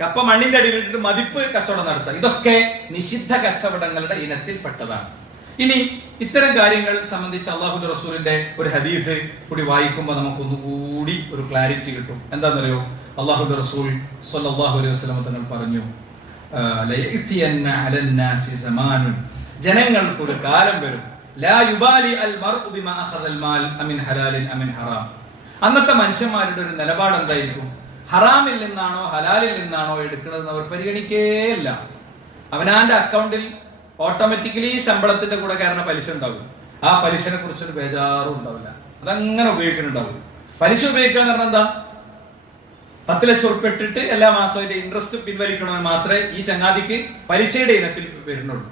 കപ്പ മണ്ണിന്റെ അടിയിലിട്ട് മതിപ്പ് കച്ചവടം നടത്തുക. ഇതൊക്കെ നിഷിദ്ധ കച്ചവടങ്ങളുടെ ഇനത്തിൽപ്പെട്ടതാണ്. ഇനി ഇത്തരം കാര്യങ്ങൾ സംബന്ധിച്ച് അള്ളാഹുവിന്റെ റസൂലിന്റെ ഒരു ഹദീസ് കൂടി വായിക്കുമ്പോൾ നമുക്കൊന്നുകൂടി ഒരു ക്ലാരിറ്റി കിട്ടും. എന്താണെന്നറിയോ? അള്ളാഹുവിന്റെ റസൂൽ സ്വല്ലല്ലാഹു അലൈഹി വസല്ലം തങ്ങൾ പറഞ്ഞു, ജനങ്ങൾക്കൊരു കാലം വരും, ലാ യുബാലി അൽ മർഉ ബിമാ അഖദൽ മാൽ അമിൻ ഹലാലിൻ അമിൻ ഹറാം. അന്നത്തെ മനുഷ്യന്മാരുടെ ഒരു നിലപാട് എന്തായിരിക്കും? ഹറാമിൽ നിന്നാണോ ഹലാലിൽ നിന്നാണോ എടുക്കുന്നതെന്ന് അവർ പരിഗണിക്കേയില്ല. അവനാന്റെ അക്കൗണ്ടിൽ ഓട്ടോമാറ്റിക്കലി ശമ്പളത്തിന്റെ കൂടെ കാരണം പലിശ ഉണ്ടാവും. ആ പലിശനെ കുറിച്ചൊരു ബേജാറും ഉണ്ടാവില്ല. അതങ്ങനെ ഉപയോഗിക്കുന്നുണ്ടാവും. പലിശ ഉപയോഗിക്കുക എന്ന് പറഞ്ഞാൽ എന്താ? 10 ലക്ഷം ഉറുപ്പിക ഇട്ടിട്ട് എല്ലാ മാസവും അതിന്റെ ഇൻട്രസ്റ്റ് പിൻവലിക്കണമെന്ന് മാത്രമേ ഈ ചങ്ങാതിക്ക് പലിശയുടെ ഇനത്തിൽ വരുന്നുള്ളൂ.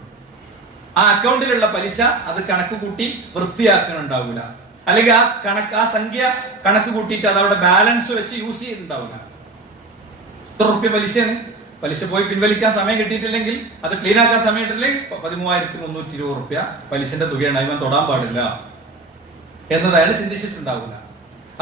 ആ അക്കൗണ്ടിലുള്ള പലിശ അത് കണക്ക് കൂട്ടി വൃത്തിയാക്കുന്നുണ്ടാവില്ല. അല്ലെങ്കിൽ ആ സംഖ്യ കണക്ക് കൂട്ടിയിട്ട് അത് അവിടെ ബാലൻസ് വെച്ച് യൂസ് ചെയ്യുന്നുണ്ടാവില്ല. എത്ര റുപ്യ പലിശയാണ്? പലിശ പോയി പിൻവലിക്കാൻ സമയം കിട്ടിയിട്ടില്ലെങ്കിൽ, അത് ക്ലീൻ ആക്കാൻ സമയം കിട്ടില്ലെങ്കിൽ 13,320 റുപ്യ പലിശന്റെ തുകയാണ്. ഇവൻ തൊടാൻ പാടില്ല എന്നത് അയാൾ ചിന്തിച്ചിട്ടുണ്ടാവില്ല.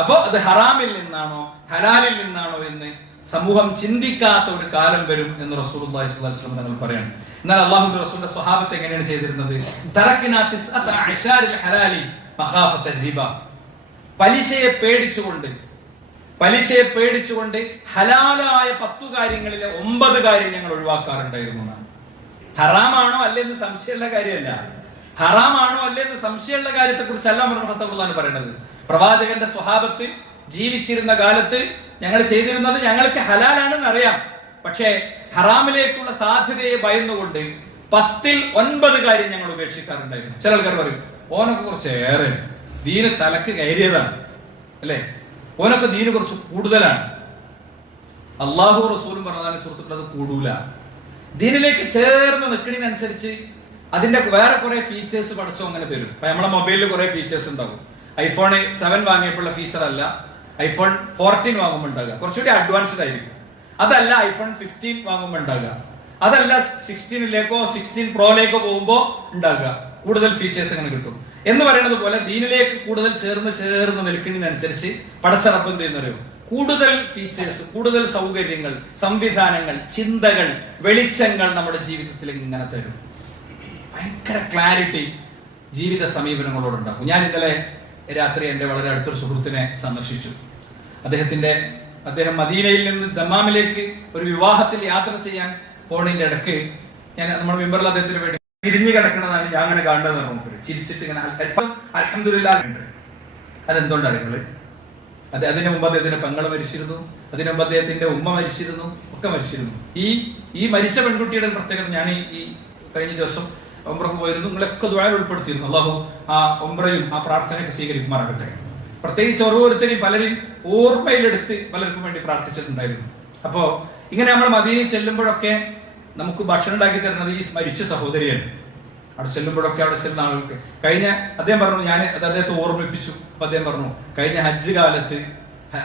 അപ്പോ അത് ഹറാമിൽ നിന്നാണോ ഹലാലിൽ നിന്നാണോ എന്ന് സമൂഹം ചിന്തിക്കാത്ത ഒരു കാലം വരും എന്ന് റസൂലുള്ളാഹി സ്വല്ലല്ലാഹു അലൈഹി വസല്ലം തങ്ങൾ പറയാണ്. എന്നാൽ അല്ലാഹുവിന്റെ റസൂലിന്റെ സ്വഹാബത്ത് എങ്ങനെയാണ് ചെയ്തിരുന്നത്? തറക്കിനാ തിസ്അത അശാരിൽ ഹലാലി മഖാഫത്ത റിബ, പലിശയെ പേടിച്ചുകൊണ്ട് ഹലാലായ 10 കാര്യങ്ങളിലെ 9 കാര്യം ഞങ്ങൾ ഒഴിവാക്കാറുണ്ടായിരുന്നു എന്നാണ്. ഹറാമാണോ അല്ലെന്ന് സംശയമുള്ള കാര്യമല്ല. ഹറാമാണോ അല്ലെന്ന് സംശയമുള്ള കാര്യത്തെ കുറിച്ചല്ല മുഹമ്മദ് പറയുന്നത്. പ്രവാചകന്റെ സ്വഹാബത്ത് ജീവിച്ചിരുന്ന കാലത്ത് ഞങ്ങൾ ചെയ്തിരുന്നത് ഞങ്ങൾക്ക് ഹലാലാണെന്ന് അറിയാം, പക്ഷേ ഹറാമിലേക്കുള്ള സാധ്യതയെ ഭയന്നുകൊണ്ട് 10ൽ 9 കാര്യം ഞങ്ങൾ ഉപേക്ഷിക്കാറുണ്ടായിരുന്നു. ചില ആൾക്കാർ പറയും ഓനൊക്കെ കുറച്ച് ഏറെ ദീന് തലക്ക് കയറിയതാണ് അല്ലെ, ഓനൊക്കെ ദീന് കുറച്ച് കൂടുതലാണ്. അള്ളാഹു റസൂലും പറഞ്ഞാൽ സുഹൃത്തുക്കൾ അത് കൂടൂല. ദീനിലേക്ക് ചേർന്ന് നിൽക്കുന്നതിനനുസരിച്ച് അതിന്റെ വേറെ കുറെ ഫീച്ചേഴ്സ് പഠിച്ചോ അങ്ങനെ തരും. ഇപ്പൊ നമ്മളെ മൊബൈലിൽ കുറെ ഫീച്ചേഴ്സ് ഉണ്ടാകും. ഐഫോൺ 7 വാങ്ങിയപ്പോഴുള്ള ഫീച്ചർ അല്ല ഐഫോൺ 14 വാങ്ങുമ്പോൾ ഉണ്ടാകുക, കുറച്ചുകൂടി അഡ്വാൻസ്ഡ് ആയിരിക്കും. അതല്ല ഐഫോൺ 15 വാങ്ങുമ്പോൾ ഉണ്ടാകുക, അതല്ല 16ലേക്കോ 16 പ്രോയിലേക്കോ പോകുമ്പോൾ ഉണ്ടാകുക. കൂടുതൽ ഫീച്ചേഴ്സ് അങ്ങനെ കിട്ടും എന്ന് പറയുന്നത് പോലെ ദീനിലേക്ക് കൂടുതൽ ചേർന്ന് നിൽക്കുന്നതിനനുസരിച്ച് പടച്ചറപ്പ് എന്ത് ചെയ്യുന്നവരോ കൂടുതൽ ഫീച്ചേഴ്സ്, കൂടുതൽ സൗകര്യങ്ങൾ, സംവിധാനങ്ങൾ, ചിന്തകൾ, വെളിച്ചങ്ങൾ നമ്മുടെ ജീവിതത്തിൽ ഇങ്ങനെ തരും. ഭയങ്കര ക്ലാരിറ്റി ജീവിത സമീപനങ്ങളോടുണ്ടാകും. ഞാൻ ഇന്നലെ രാത്രി എൻ്റെ വളരെ അടുത്തൊരു സുഹൃത്തിനെ സന്ദർശിച്ചു. അദ്ദേഹം മദീനയിൽ നിന്ന് ദമ്മാമിലേക്ക് ഒരു വിവാഹത്തിൽ യാത്ര ചെയ്യാൻ പോണതിന്റെ ഇടയ്ക്ക് നമ്മുടെ മെമ്പറിൽ അദ്ദേഹത്തിന് വേണ്ടി തിരിഞ്ഞു കിടക്കണതാണ് ഞാൻ അങ്ങനെ കാണുന്നത്. നമുക്ക് ചിരിച്ചിട്ട് ഇങ്ങനെ അൽഹംദുലില്ലാഹ്. അതെന്തുകൊണ്ട് അറിയുന്നത്? അതിനു മുമ്പ് അദ്ദേഹത്തിന്റെ പെങ്ങൾ മരിച്ചിരുന്നു, അതിനു മുമ്പ് അദ്ദേഹത്തിന്റെ ഉമ്മ മരിച്ചിരുന്നു, ഒക്കെ മരിച്ചിരുന്നു. ഈ മരിച്ച പെൺകുട്ടിയുടെ പ്രത്യേകത ഞാൻ ഈ കഴിഞ്ഞ ദിവസം ഒമ്രക്ക് പോയിരുന്നു, നിങ്ങളൊക്കെ ദുആയിൽ ഉൾപ്പെടുത്തിയിരുന്നു. അല്ലാഹു ആ ഒമ്രയും ആ പ്രാർത്ഥനയൊക്കെ സ്വീകരിക്കുമാറാകട്ടെ. പ്രത്യേകിച്ച് ഓരോരുത്തരെയും പലരും ഓർമ്മയിലെടുത്ത് പലർക്കും വേണ്ടി പ്രാർത്ഥിച്ചിട്ടുണ്ടായിരുന്നു. അപ്പോ ഇങ്ങനെ നമ്മൾ മദീനയിൽ ചെല്ലുമ്പോഴൊക്കെ നമുക്ക് ഭക്ഷണം ഉണ്ടാക്കി തരുന്നത് ഈ മരിച്ച സഹോദരിയാണ്. അവിടെ ചെല്ലുമ്പോഴൊക്കെ അവിടെ ചെല്ലുന്ന ആളുകൾക്ക് അദ്ദേഹം പറഞ്ഞു, ഞാൻ അദ്ദേഹത്തെ ഓർമ്മിപ്പിച്ചു. അപ്പൊ അദ്ദേഹം പറഞ്ഞു, കഴിഞ്ഞ ഹജ്ജ് കാലത്ത്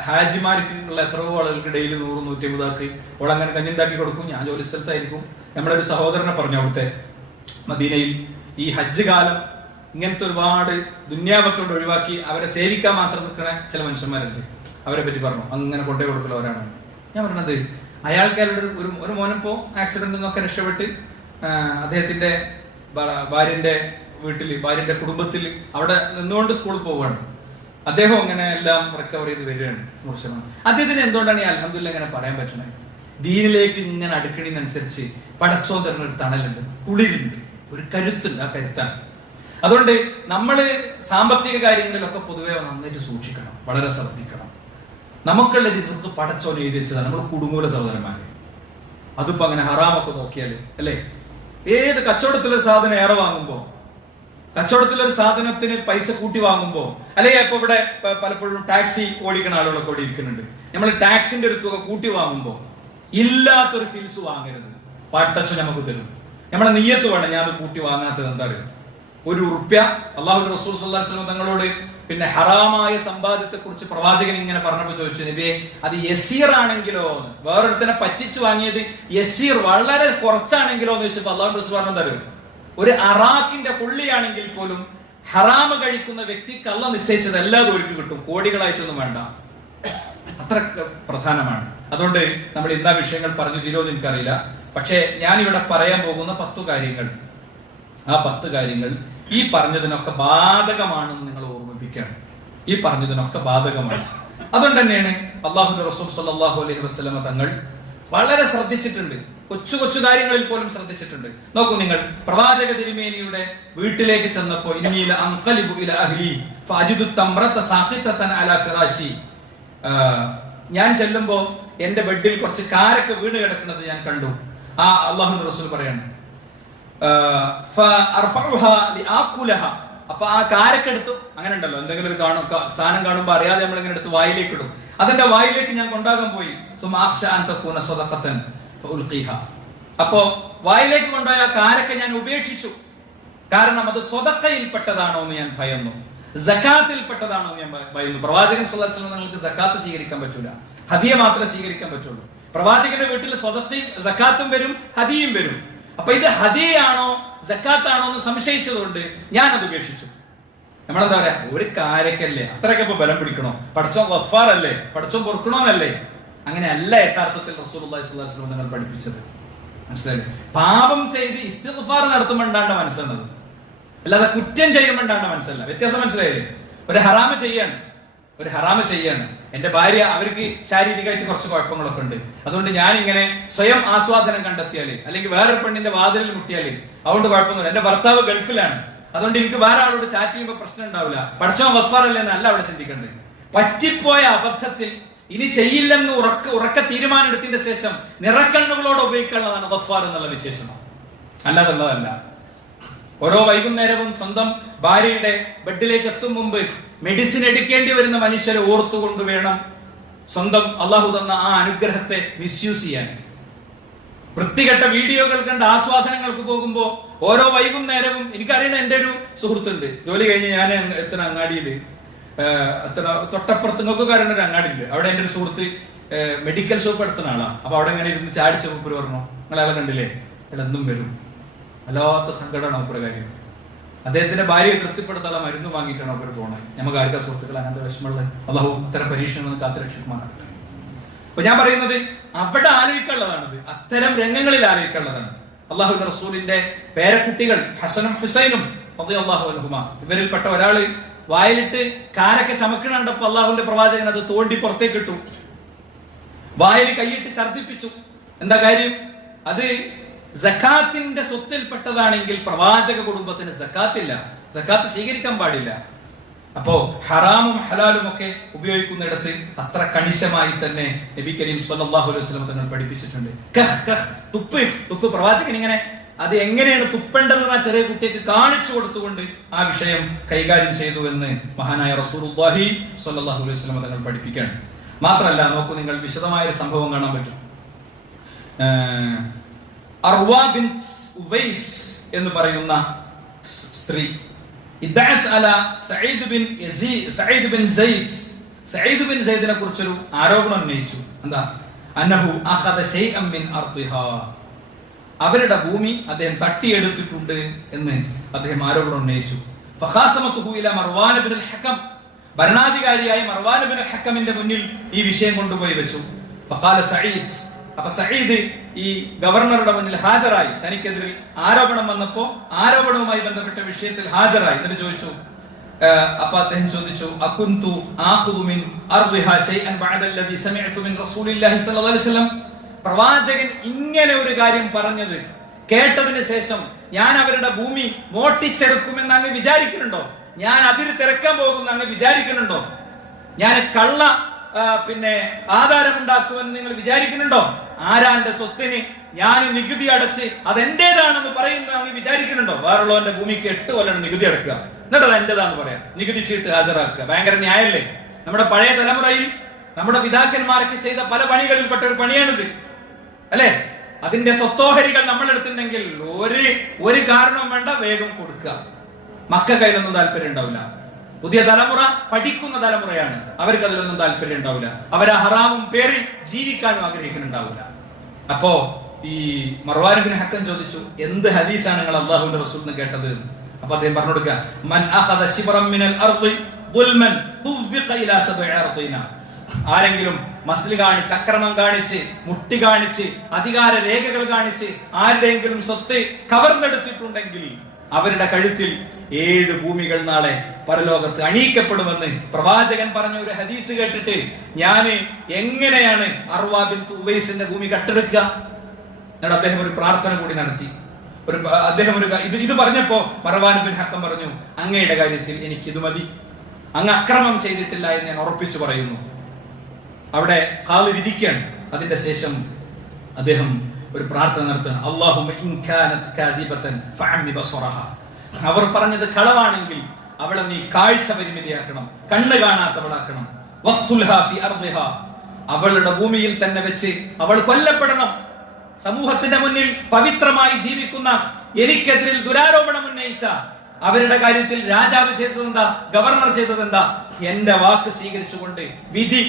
ഹാജിമാർക്ക് ഉള്ള എത്രയോ ആളുകൾക്ക് ഡെയിലി 100-150 ആക്കി ഓളങ്ങനെ കഞ്ഞിണ്ടാക്കി കൊടുക്കും. ഞാൻ ജോലി സ്ഥലത്തായിരിക്കും. നമ്മളൊരു സഹോദരനെ പറഞ്ഞു അവിടുത്തെ മദീനയിൽ ഈ ഹജ്ജ് കാലം ഇങ്ങനത്തെ ഒരുപാട് ദുന്യാവൊക്കെ കൊണ്ട് ഒഴിവാക്കി അവരെ സേവിക്കാൻ മാത്രം നിൽക്കണ ചില മനുഷ്യന്മാരുണ്ട്. അവരെ പറ്റി പറഞ്ഞു അങ്ങനെ കൊണ്ടേ കൊടുക്കലവരാണ്. ഞാൻ പറഞ്ഞത് അയാൾക്കാരുടെ ഒരു മോനിപ്പോ ആക്സിഡന്റിൽ നിന്നൊക്കെ രക്ഷപ്പെട്ട് അദ്ദേഹത്തിന്റെ ഭാര്യന്റെ വീട്ടിൽ, ഭാര്യന്റെ കുടുംബത്തിൽ അവിടെ നിന്നുകൊണ്ട് സ്കൂളിൽ പോവുകയാണ്. അദ്ദേഹം അങ്ങനെ എല്ലാം റിക്കവർ ചെയ്ത് വരികയാണ്. അദ്ദേഹത്തിന് എന്തുകൊണ്ടാണ് ഈ അൽഹംദുലില്ലാഹ് ഇങ്ങനെ പറയാൻ പറ്റണത്? ദീനിലേക്ക് ഇങ്ങനെ അടുക്കണതിനനുസരിച്ച് പടച്ചോൻ തരുന്ന ഒരു തണലുണ്ട്, കുളിരുണ്ട്, ഒരു കരുത്തുണ്ട്. ആ കരുത്താണ്. അതുകൊണ്ട് നമ്മള് സാമ്പത്തിക കാര്യങ്ങളിലൊക്കെ പൊതുവെ നന്നായിട്ട് സൂക്ഷിക്കണം, വളരെ ശ്രദ്ധിക്കണം. നമുക്കുള്ള റിസ്ക് പടച്ചോൻ എഴുതി വെച്ചതാണ്. നമ്മൾ കുടുങ്ങൂല സഹോദരന്മാരെ. അതിപ്പോ അങ്ങനെ ഹറാമൊക്കെ നോക്കിയാല് അല്ലെ, ഏത് കച്ചവടത്തിലൊരു സാധനം ഏറെ വാങ്ങുമ്പോ, കച്ചവടത്തിലൊരു സാധനത്തിന് പൈസ കൂട്ടി വാങ്ങുമ്പോ, അല്ലെങ്കിൽ ഇപ്പൊ ഇവിടെ പലപ്പോഴും ടാക്സി ഓടിക്കുന്ന ആളുകളൊക്കെ ഓടി ഇരിക്കുന്നുണ്ട്. നമ്മൾ ടാക്സിന്റെ ഒരു തുക കൂട്ടി വാങ്ങുമ്പോ ഇല്ലാത്തൊരു ഫീൽസ് വാങ്ങരുത്. പടച്ചോൻ നമുക്ക് തരും. നമ്മളെ നിയ്യത്ത് വേണം. ഞാൻ കൂട്ടി വാങ്ങാത്തത് എന്താ അറിയാം? ₹1 അല്ലാഹു റസൂൽ സ്വല്ലല്ലാഹു അലൈഹി വസല്ലം തങ്ങളോട് പിന്നെ ഹറാമായ സമ്പാദ്യത്തെ കുറിച്ച് പ്രവാചകൻ ഇങ്ങനെ പറഞ്ഞപ്പോ ചോദിച്ചു, നബിയെ അത് യസീർ ആണെങ്കിലോ, വേറൊരുത്തനെ പറ്റിച്ചു വാങ്ങിയത് യസീർ വളരെ കുറച്ചാണെങ്കിലോ എന്ന് ചോദിച്ചപ്പോ അല്ലാഹു റസൂൽ പറഞ്ഞത് അറിയും, ഒരു അറാഖിന്റെ കൊള്ളിയാണെങ്കിൽ പോലും ഹറാമ് കഴിക്കുന്ന വ്യക്തിക്ക് അല്ലാഹ് നിശ്ചയിച്ചത് എല്ലാതും ഒരുക്കി കിട്ടും, കോടികളായിട്ടൊന്നും വേണ്ട. അത്ര പ്രധാനമാണ്. അതുകൊണ്ട് നമ്മൾ ഇന്ന വിഷയങ്ങൾ പറഞ്ഞു തീരുമെന്ന് എനിക്കറിയില്ല. പക്ഷേ ഞാനിവിടെ പറയാൻ പോകുന്ന 10 കാര്യങ്ങൾ, ആ 10 കാര്യങ്ങൾ ഈ പറഞ്ഞതിനൊക്കെ ബാധകമാണെന്ന് നിങ്ങൾ ഓർമ്മിപ്പിക്കുകയാണ്. ഈ പറഞ്ഞതിനൊക്കെ ബാധകമാണ്. അതുകൊണ്ട് തന്നെയാണ് അല്ലാഹുവിന്റെ റസൂൽ സ്വല്ലല്ലാഹു അലൈഹി വസല്ലമ തങ്ങൾ വളരെ ശ്രദ്ധിച്ചിട്ടുണ്ട്. കൊച്ചു കാര്യങ്ങളിൽ പോലും ശ്രദ്ധിച്ചിട്ടുണ്ട്. നോക്കൂ നിങ്ങൾ, പ്രവാചക തിരുമേനിയുടെ വീട്ടിലേക്ക് ചെന്നപ്പോൾ ഇന്നീല അൻഖലിബു ഇലാ അഹ്ലി ഫഅജിദു തംറത സാഖിതതൻ അലാ ഫിറാശി, ഞാൻ ചെല്ലുമ്പോ എന്റെ ബെഡിൽ കുറച്ച് കാരക്ക വീണ് കിടക്കുന്നത് ഞാൻ കണ്ടു. ആ അല്ലാഹുവിന്റെ റസൂൽ പറയാണ്, അപ്പൊ ആ കാരക്കെടുത്തു, അങ്ങനെ ഉണ്ടല്ലോ എന്തെങ്കിലും ഒരു സാധനം കാണുമ്പോ അറിയാതെ നമ്മൾ ഇങ്ങനെ എടുത്ത് വായിലേക്ക് ഇടും. അതിന്റെ വായിലേക്ക് ഞാൻ കൊണ്ടാകാൻ പോയി. അപ്പോ വായിലേക്ക് കൊണ്ടുപോയ ആ കാരക്ക ഞാൻ ഉപേക്ഷിച്ചു. കാരണം അത് സ്വതക്കയിൽപ്പെട്ടതാണോ എന്ന് ഞാൻ ഭയന്നു, സക്കാത്തിൽപ്പെട്ടതാണോ എന്ന് ഞാൻ ഭയന്നു. പ്രവാചകൻ സ്വല്ലല്ലാഹു അലൈഹി വസല്ലം നിങ്ങൾക്ക് സക്കാത്ത് സ്വീകരിക്കാൻ പറ്റൂല, ഹദിയ മാത്രമേ സ്വീകരിക്കാൻ പറ്റുള്ളൂ. പ്രവാചകന്റെ വീട്ടിൽ സ്വതത്തും സക്കാത്തും വരും, ഹദിയും വരും. അപ്പൊ ഇത് ഹദിയാണോ സക്കാത്താണോ എന്ന് സംശയിച്ചതുകൊണ്ട് ഞാൻ അത് ഉപേക്ഷിച്ചു. നമ്മളെന്താ പറയാ, ഒരു കാരക്കല്ലേ, അത്രയൊക്കെ ഇപ്പൊ ബലം പിടിക്കണോ? പടച്ചോൻ ഗഫാർ അല്ലേ, പടച്ചോൻ പൊറുക്കണോന്നല്ലേ? അങ്ങനെ അല്ല യഥാർത്ഥത്തിൽ റസൂലുള്ളാഹി സ്വല്ലല്ലാഹു അലൈഹി വസല്ലം നിങ്ങൾ പഠിപ്പിച്ചത്. മനസ്സിലായില്ലേ? പാപം ചെയ്ത് ഇസ്തിഗ്ഫാർ നടത്തുമ്പോണ്ടാണ് മനസ്സെന്നത്. അല്ലാതെ കുറ്റം ചെയ്യുമ്പോണ്ടാണ് മനസ്സിലല്ല. വ്യത്യാസം മനസ്സിലായില്ലേ? ഒരു ഹറാമ് ചെയ്യാണ് എന്റെ ഭാര്യ, അവർക്ക് ശാരീരികമായിട്ട് കുറച്ച് കുഴപ്പങ്ങളൊക്കെ ഉണ്ട്, അതുകൊണ്ട് ഞാൻ ഇങ്ങനെ സ്വയം ആസ്വാദനം കണ്ടെത്തിയാല്, അല്ലെങ്കിൽ വേറൊരു പെണ്ണിന്റെ വാതിലിൽ മുട്ടിയാല് അതുകൊണ്ട് കുഴപ്പമൊന്നുമില്ല. എന്റെ ഭർത്താവ് ഗൾഫിലാണ്, അതുകൊണ്ട് എനിക്ക് വേറെ ആളോട് ചാറ്റ് ചെയ്യുമ്പോൾ പ്രശ്നം ഉണ്ടാവില്ല, പഠിച്ചവൻ ഗഫാറല്ലേ എന്നല്ല അവിടെ ചിന്തിക്കണ്ടേ. പറ്റിപ്പോയ അബദ്ധത്തിൽ ഇനി ചെയ്യില്ലെന്ന് ഉറക്ക തീരുമാനം എടുത്തതിന്റെ ശേഷം നിറക്കണ്ണുകളോട് ഉപയോഗിക്കാനുള്ളതാണ് ഗഫാർ എന്നുള്ള വിശേഷണം, അല്ലാതുള്ളതല്ല. ഓരോ വൈകുന്നേരവും സ്വന്തം ഭാര്യയുടെ ബെഡിലേക്ക് എത്തും മുമ്പ് മെഡിസിൻ എടുക്കേണ്ടി വരുന്ന മനുഷ്യരെ ഓർത്തുകൊണ്ട് വേണം സ്വന്തം അള്ളാഹു തന്ന ആ അനുഗ്രഹത്തെ മിസ്യൂസ് ചെയ്യാൻ. വൃത്തികെട്ട വീഡിയോകൾ കണ്ട് ആസ്വാദനങ്ങൾക്ക് പോകുമ്പോ ഓരോ വൈകുന്നേരവും, എനിക്കറിയുന്ന എന്റെ ഒരു സുഹൃത്തുണ്ട്, ജോലി കഴിഞ്ഞ് ഞാൻ എത്തുന്ന അങ്ങാടിയില്, തൊട്ടപ്പുറത്ത് നിങ്ങൾക്ക് അറിയുന്ന ഒരു അങ്ങാടിയില്, അവിടെ എന്റെ ഒരു സുഹൃത്ത് മെഡിക്കൽ ഷോപ്പ് എടുത്തുന്ന ആളാ. അപ്പൊ അവിടെ ഇങ്ങനെ ഇരുന്ന് ചാടിച്ച മൂപ്പര് പറഞ്ഞു, നിങ്ങളയാളെ കണ്ടില്ലേ, അയാൾ എന്നും വരും, വല്ലാത്ത സങ്കടമാണ് മൂപ്പര് കാര്യം. അദ്ദേഹത്തിന്റെ ഭാര്യയെ തൃപ്തിപ്പെടുത്താതെ മരുന്ന് വാങ്ങിയിട്ടാണ് അവർ പോണത്. നമുക്ക് ആർക്കാ സുഹൃത്തുക്കൾ അങ്ങനത്തെ വിഷമമുള്ള? അല്ലാഹു അത്തരം പരീക്ഷണങ്ങൾ കാത്തുരക്ഷിക്കുമാറാകട്ടെ. അപ്പൊ ഞാൻ പറയുന്നത് അവിടെ ആലോചിക്കാനുള്ളതാണിത്, അത്തരം രംഗങ്ങളിൽ ആലോചിക്കാനുള്ളതാണ്. അള്ളാഹുവിന്റെ റസൂലിന്റെ പേരക്കുട്ടികൾ ഹസനും ഹുസൈനും റളിയല്ലാഹു അൻഹുമാ, ഇവരിൽപ്പെട്ട ഒരാള് വായിലിട്ട് കാരൊക്കെ ചമക്കണണ്ടപ്പോ അള്ളാഹുവിന്റെ പ്രവാചകൻ അത് തോണ്ടി പുറത്തേക്ക് ഇട്ടു, വായിൽ കൈയിട്ട് ഛർദിപ്പിച്ചു. എന്താ കാര്യം? അത് സക്കാത്തിന്റെ സ്വത്തിൽപ്പെട്ടതാണെങ്കിൽ പ്രവാചക കുടുംബത്തിന് സക്കാത്തില്ല, സക്കാത്ത് സ്വീകരിക്കാൻ പാടില്ല. അപ്പോ ഹറാമും ഹലാലും ഒക്കെ ഉപയോഗിക്കുന്നിടത്ത് അത്ര കണിശമായി തന്നെ നബി കരീം സ്വല്ലല്ലാഹു അലൈഹി വസല്ലം തങ്ങൾ പഠിപ്പിച്ചിട്ടുണ്ട്. തുപ്പ് പ്രവാചകൻ ഇങ്ങനെ അത് എങ്ങനെയാണ് തുപ്പേണ്ടതെന്ന് ആ ചെറിയ കുട്ടിക്ക് കാണിച്ചു കൊടുത്തുകൊണ്ട് ആ വിഷയം കൈകാര്യം ചെയ്തു എന്ന് മഹാനായ റസൂലുള്ളാഹി സ്വല്ലല്ലാഹു അലൈഹി വസല്ലം തങ്ങൾ പഠിപ്പിക്കുകയാണ്. മാത്രമല്ല, നോക്കൂ, നിങ്ങൾ വിശദമായ ഒരു സംഭവം കാണാൻ പറ്റും. അർവ ബിൻത് ഉവൈസ് എന്ന് പറയുന്ന സ്ത്രീ സഈദ് ബിൻ സൈദിനെ കുറിച്ചൊരു ആരോപണം ഉന്നയിച്ചു. എന്താ? അന്നഹു അഖദ ശൈഅൻ മിൻ അർദിഹാ, അവരുടെ ഭൂമി അദ്ദേഹം തട്ടിയെടുത്തിട്ടുണ്ട് എന്ന് അദ്ദേഹം ആരോപണം ഉന്നയിച്ചു. ഫഖാസമതുഹു ഇലാ മർവാൻ ഇബ്നുൽ ഹകം, ഭരണാധികാരിയായ മർവാൻ ഇബ്നുൽ ഹക്കമിന്റെ മുന്നിൽ ഈ വിഷയം കൊണ്ടുപോയി വെച്ചു. ഫഖാല സഈദ്, അപ്പൊ സഈദ് ഈ ഗവർണറുടെ മുന്നിൽ ഹാജരായി, തനിക്കെതിരെ ആരോപണം വന്നപ്പോ ആരോപണവുമായി ബന്ധപ്പെട്ട വിഷയത്തിൽ ഹാജരായി. എന്നിട്ട് ചോദിച്ചു, അപ്പൊ അദ്ദേഹം ചോദിച്ചു, അകുന്തു ആഖുദു മിൻ അർദിഹാ ശൈഅൻ ബഅദ അല്ലദി സമിഅതു മിൻ റസൂലില്ലാഹി സ്വല്ലല്ലാഹു അലൈഹി വസല്ലം, പ്രവാചകൻ ഇങ്ങനെ ഒരു കാര്യം പറഞ്ഞത് കേട്ടതിന് ശേഷം ഞാൻ അവരുടെ ഭൂമി മോട്ടിച്ചെടുക്കുമെന്ന് അങ്ങ് വിചാരിക്കുന്നുണ്ടോ? ഞാൻ അതിര് തിരക്കാൻ പോകുമെന്ന് അങ്ങ് വിചാരിക്കുന്നുണ്ടോ? ഞാൻ കള്ള ആധാരമുണ്ടാക്കുമെന്ന് നിങ്ങൾ വിചാരിക്കുന്നുണ്ടോ? ആരാന്റെ സ്വത്തിന് ഞാൻ നികുതി അടച്ച് അതെന്റേതാണെന്ന് പറയുന്നത് അങ്ങ് വിചാരിക്കുന്നുണ്ടോ? വേറുള്ളവന്റെ ഭൂമിക്ക് 8 കൊല്ലം നികുതി അടക്കുക, എന്നിട്ട് അത് എന്റേതാന്ന് പറയാം, നികുതി ചീട്ട് ഹാജരാക്കുക. ഭയങ്കര ന്യായല്ലേ? നമ്മുടെ പഴയ തലമുറയിൽ നമ്മുടെ പിതാക്കന്മാരൊക്കെ ചെയ്ത പല പണികളിൽപ്പെട്ട ഒരു പണിയാണിത്, അല്ലെ? അതിന്റെ സ്വത്തോഹരികൾ നമ്മൾ എടുത്തിട്ടുണ്ടെങ്കിൽ ഒരു കാരണവും വേണ്ട, വേഗം കൊടുക്കുക. മക്കൾക്കതിലൊന്നും താല്പര്യം ഉണ്ടാവില്ല. പുതിയ തലമുറ പഠിക്കുന്ന തലമുറയാണ്, അവർക്ക് അതിലൊന്നും താല്പര്യം ഉണ്ടാവില്ല. അവർ ആ ഹറാമും പേരിൽ ജീവിക്കാനും ആഗ്രഹിക്കുന്നുണ്ടാവില്ല. അപ്പോ ഈ മർവാൻ ഇബ്നു ഹക്കം ചോദിച്ചു, എന്ത് ഹദീസാണ് നിങ്ങൾ അല്ലാഹുവിന്റെ റസൂലിന് കേട്ടത്? അപ്പൊ അദ്ദേഹം പറഞ്ഞു കൊടുക്കുക, മൻ അഖദ ശിബ്റൻ മിനൽ അർദി ദുൽമൻ തുവ്വിഖ ഇലാ സബ്ഇ അർദീന, ആരെങ്കിലും മസ്ലി കാണിച്ച്, അക്രമം കാണിച്ച്, മുട്ടി കാണിച്ച്, അധികാര രേഖകൾ കാണിച്ച് ആരുടെയെങ്കിലും സ്വത്ത് കവർന്നെടുത്തിട്ടുണ്ടെങ്കിൽ അവരുടെ കഴുത്തിൽ 7 ഭൂമികൾ നാളെ പരലോകത്ത് അണിയിക്കപ്പെടുമെന്ന് പ്രവാചകൻ പറഞ്ഞ ഒരു ഹദീസ് കേട്ടിട്ട് ഞാൻ എങ്ങനെയാണ് അർവ ബിൻത് ഉവൈസിന്റെ ഭൂമി കട്ടെടുക്കുക? എന്നിട്ട് അദ്ദേഹം ഒരു പ്രാർത്ഥന കൂടി നടത്തി. ഇത് പറഞ്ഞപ്പോ മർവാൻ ബിൻ ഹക്കം പറഞ്ഞു, അങ്ങയുടെ കാര്യത്തിൽ എനിക്ക് ഇത് മതി, അങ്ങ് അക്രമം ചെയ്തിട്ടില്ല എന്ന് ഞാൻ ഉറപ്പിച്ചു പറയുന്നു. അവിടെ ഖാളി വിധിക്കുകയാണ്. അതിന്റെ ശേഷം അദ്ദേഹം ഒരു പ്രാർത്ഥന നടത്തുകയാണ്, അല്ലാഹുമ്മ ഇൻ കാനത് കാദിബതൻ ഫഅമ്മി ബസറഹ, അവർ പറഞ്ഞത് കളവാണെങ്കിൽ അവളെ നീ കാഴ്ച പരിമിതിയാക്കണം, കണ്ണ് കാണാത്തവളാക്കണം. വഖ്തുൽഹാ ഫി അർദിഹാ, അവളുടെ ഭൂമിയിൽ തന്നെ വെച്ച് അവൾ കൊല്ലപ്പെടണം. സമൂഹത്തിന്റെ മുന്നിൽ പവിത്രമായി ജീവിക്കുന്ന എനിക്കെതിരിൽ ദുരാരോപണം ഉന്നയിച്ച അവരുടെ കാര്യത്തിൽ രാജാവ് ചെയ്തതെന്താ, ഗവർണർ ചെയ്തതെന്താ? എന്റെ വാക്ക് സ്വീകരിച്ചുകൊണ്ട് വിധി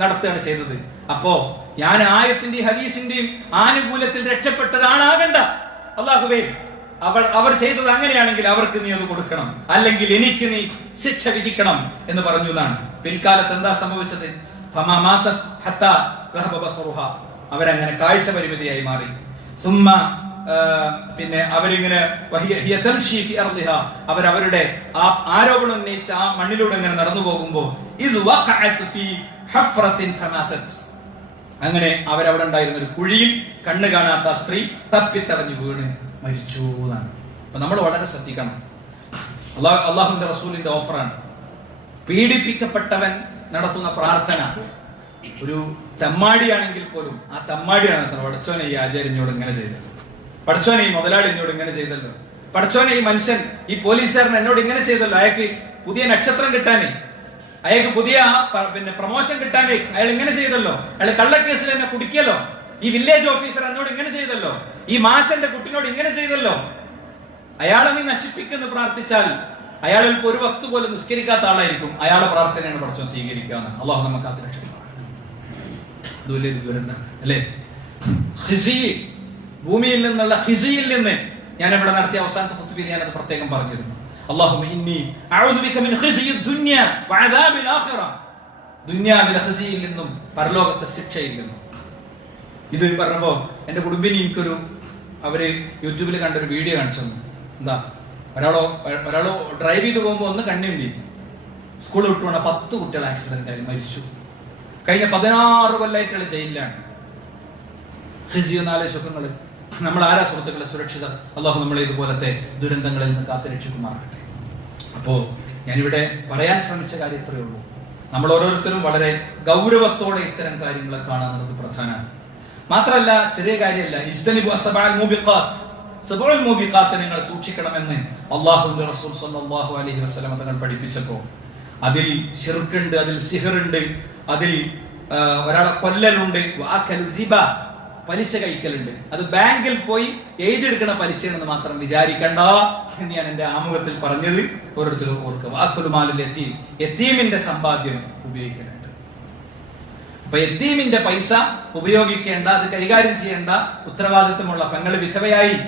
നടത്തുകയാണ് ചെയ്തത്. അപ്പോ ഞാൻ ആയത്തിന്റെയും ഹദീസിന്റെയും ആനുകൂല്യത്തിൽ രക്ഷപ്പെട്ട ഒരാളാകണ്ട. അല്ലാഹുവേ, അവർ ചെയ്തത് അങ്ങനെയാണെങ്കിൽ അവർക്ക് നീ അത് കൊടുക്കണം, അല്ലെങ്കിൽ എനിക്ക് നീ ശിക്ഷ വിധിക്കണം എന്ന് പറഞ്ഞു എന്നാണ്. പിൽക്കാലത്ത് എന്താ സംഭവിച്ചത്? അവരങ്ങനെ കാഴ്ച പരിമിതിയായി മാറി. പിന്നെ അവരിങ്ങനെ അവരവരുടെ ആ ആരോപണം ഉന്നയിച്ച ആ മണ്ണിലൂടെ ഇങ്ങനെ നടന്നു പോകുമ്പോ അങ്ങനെ അവരവിടെ ഉണ്ടായിരുന്ന ഒരു കുഴിയിൽ കണ്ണ് കാണാത്ത സ്ത്രീ തപ്പിത്തടഞ്ഞു വീണ് മരിച്ചു എന്നാണ്. അപ്പൊ നമ്മൾ വളരെ ശ്രദ്ധിക്കണം. അള്ളാഹുവിന്റെ റസൂലിന്റെ ഓഫറാണ്. പീഡിപ്പിക്കപ്പെട്ടവൻ നടത്തുന്ന പ്രാർത്ഥന ഒരു തെമ്മാടിയാണെങ്കിൽ പോലും ആ തെമ്മാടിയാണ് പടച്ചോനെ ഈ ആചാര്യനോട് ഇങ്ങനെ ചെയ്തല്ലോ, പടച്ചോനെ ഈ മുതലാളി എന്നോട് ഇങ്ങനെ ചെയ്തല്ലോ, പടച്ചോനെ ഈ മനുഷ്യൻ ഈ പോലീസുകാരൻ എന്നോട് ഇങ്ങനെ ചെയ്തല്ലോ, അയാൾക്ക് പുതിയ നക്ഷത്രം കിട്ടാനേ, അയാൾക്ക് പുതിയ പിന്നെ പ്രൊമോഷൻ കിട്ടാനേ അയാൾ ഇങ്ങനെ ചെയ്തല്ലോ, അയാൾ കള്ളക്കേസിൽ എന്നെ കുടിക്കല്ലോ, ഈ വില്ലേജ് ഓഫീസർ എന്നോട് ഇങ്ങനെ ചെയ്തല്ലോ, ഈ മാഷന്റെ കുട്ടിനോട് ഇങ്ങനെ ചെയ്തല്ലോ. അയാളെ നീ നശിപ്പിക്കുന്നു പ്രാർത്ഥിച്ചാൽ അയാളിൽ ഒരു വക്ത് പോലും നിസ്കരിക്കാത്ത ആളായിരിക്കും. അയാളുടെ പ്രാർത്ഥനയാണ് പടച്ചോൻ സ്വീകരിക്കുക. അള്ളാഹു നമുക്ക് കാത്ത് രക്ഷപ്പെടും. ദുരന്തമാണ് അല്ലേ? ഭൂമിയിൽ നിന്നുള്ള ഹിസിയിൽ നിന്ന് ഞാൻ ഇവിടെ നടത്തിയ അവസാനത്തെ ഖുത്ബയിൽ ഞാനത് പ്രത്യേകം പറഞ്ഞിരുന്നു. അല്ലാഹുമ്മ ഇന്നി അഊദു ബിക മിൻ ഖിസിയി ദുനിയ വഅദാബിൽ ആഖിറ. ദുനിയാവിലെ ഖിസിയിൽ നിന്നും പരലോകത്തെ ശിക്ഷയിൽ നിന്നും. ഇത് പറഞ്ഞപ്പോ എന്റെ കുടുംബിനി എനിക്കൊരു അവര് യൂട്യൂബിൽ കണ്ടൊരു വീഡിയോ കാണിച്ചു. എന്താ, ഒരാളോ ഡ്രൈവ് ചെയ്ത് പോകുമ്പോ ഒന്ന് കണ്ണിണ്ടി സ്കൂൾ വിട്ടുകൊണ്ട് 10 കുട്ടികൾ ആക്സിഡന്റ് ആയി മരിച്ചു. കഴിഞ്ഞ 16 കൊല്ലമായിട്ടുള്ള ജയിലിലാണ്. ഖിസിയൊന്നാലോചിക്കുന്നത് നമ്മൾ ആരാ സുഹൃത്തുക്കളെ സുരക്ഷിതർ? അള്ളാഹു നമ്മളെ ഇതുപോലത്തെ ദുരന്തങ്ങളിൽ നിന്ന് കാത്തുരക്ഷിക്കുമാറാകട്ടെ. അപ്പോ ഞാനിവിടെ പറയാൻ ശ്രമിച്ച കാര്യം ഇത്രയേ ഉള്ളൂ. നമ്മൾ ഓരോരുത്തരും വളരെ ഗൗരവത്തോടെ ഇത്തരം കാര്യങ്ങളെ കാണാനുള്ളത് പ്രധാനമാണ്. മാത്രമല്ല ചെറിയ കാര്യമല്ല. നിങ്ങൾ സൂക്ഷിക്കണമെന്ന് അള്ളാഹുവിന്റെ റസൂൽ സല്ലല്ലാഹു അലൈഹി വസല്ലം തങ്ങൾ പഠിപ്പിച്ചപ്പോ അതിൽ ശിർക്കുണ്ട്, അതിൽ സിഹറുണ്ട്, അതിൽ ഒരാളെ കൊല്ലലുണ്ട്, പലിശ കഴിക്കലുണ്ട്. അത് ബാങ്കിൽ പോയി എഴുതിയെടുക്കുന്ന പലിശയാണെന്ന് മാത്രം വിചാരിക്കണ്ട എന്ന് ഞാൻ എന്റെ ആമുഖത്തിൽ പറഞ്ഞത് ഓരോരുത്തരും ഓർക്കുക. വാക്കുലുമാലിൽ യതീമിന്റെ സമ്പാദ്യം ഉപയോഗിക്കുന്നുണ്ട്. അപ്പൊ യതീമിന്റെ പൈസ ഉപയോഗിക്കേണ്ട, അത് കൈകാര്യം ചെയ്യേണ്ട ഉത്തരവാദിത്വമുള്ള പെങ്ങള് വിധവയായി,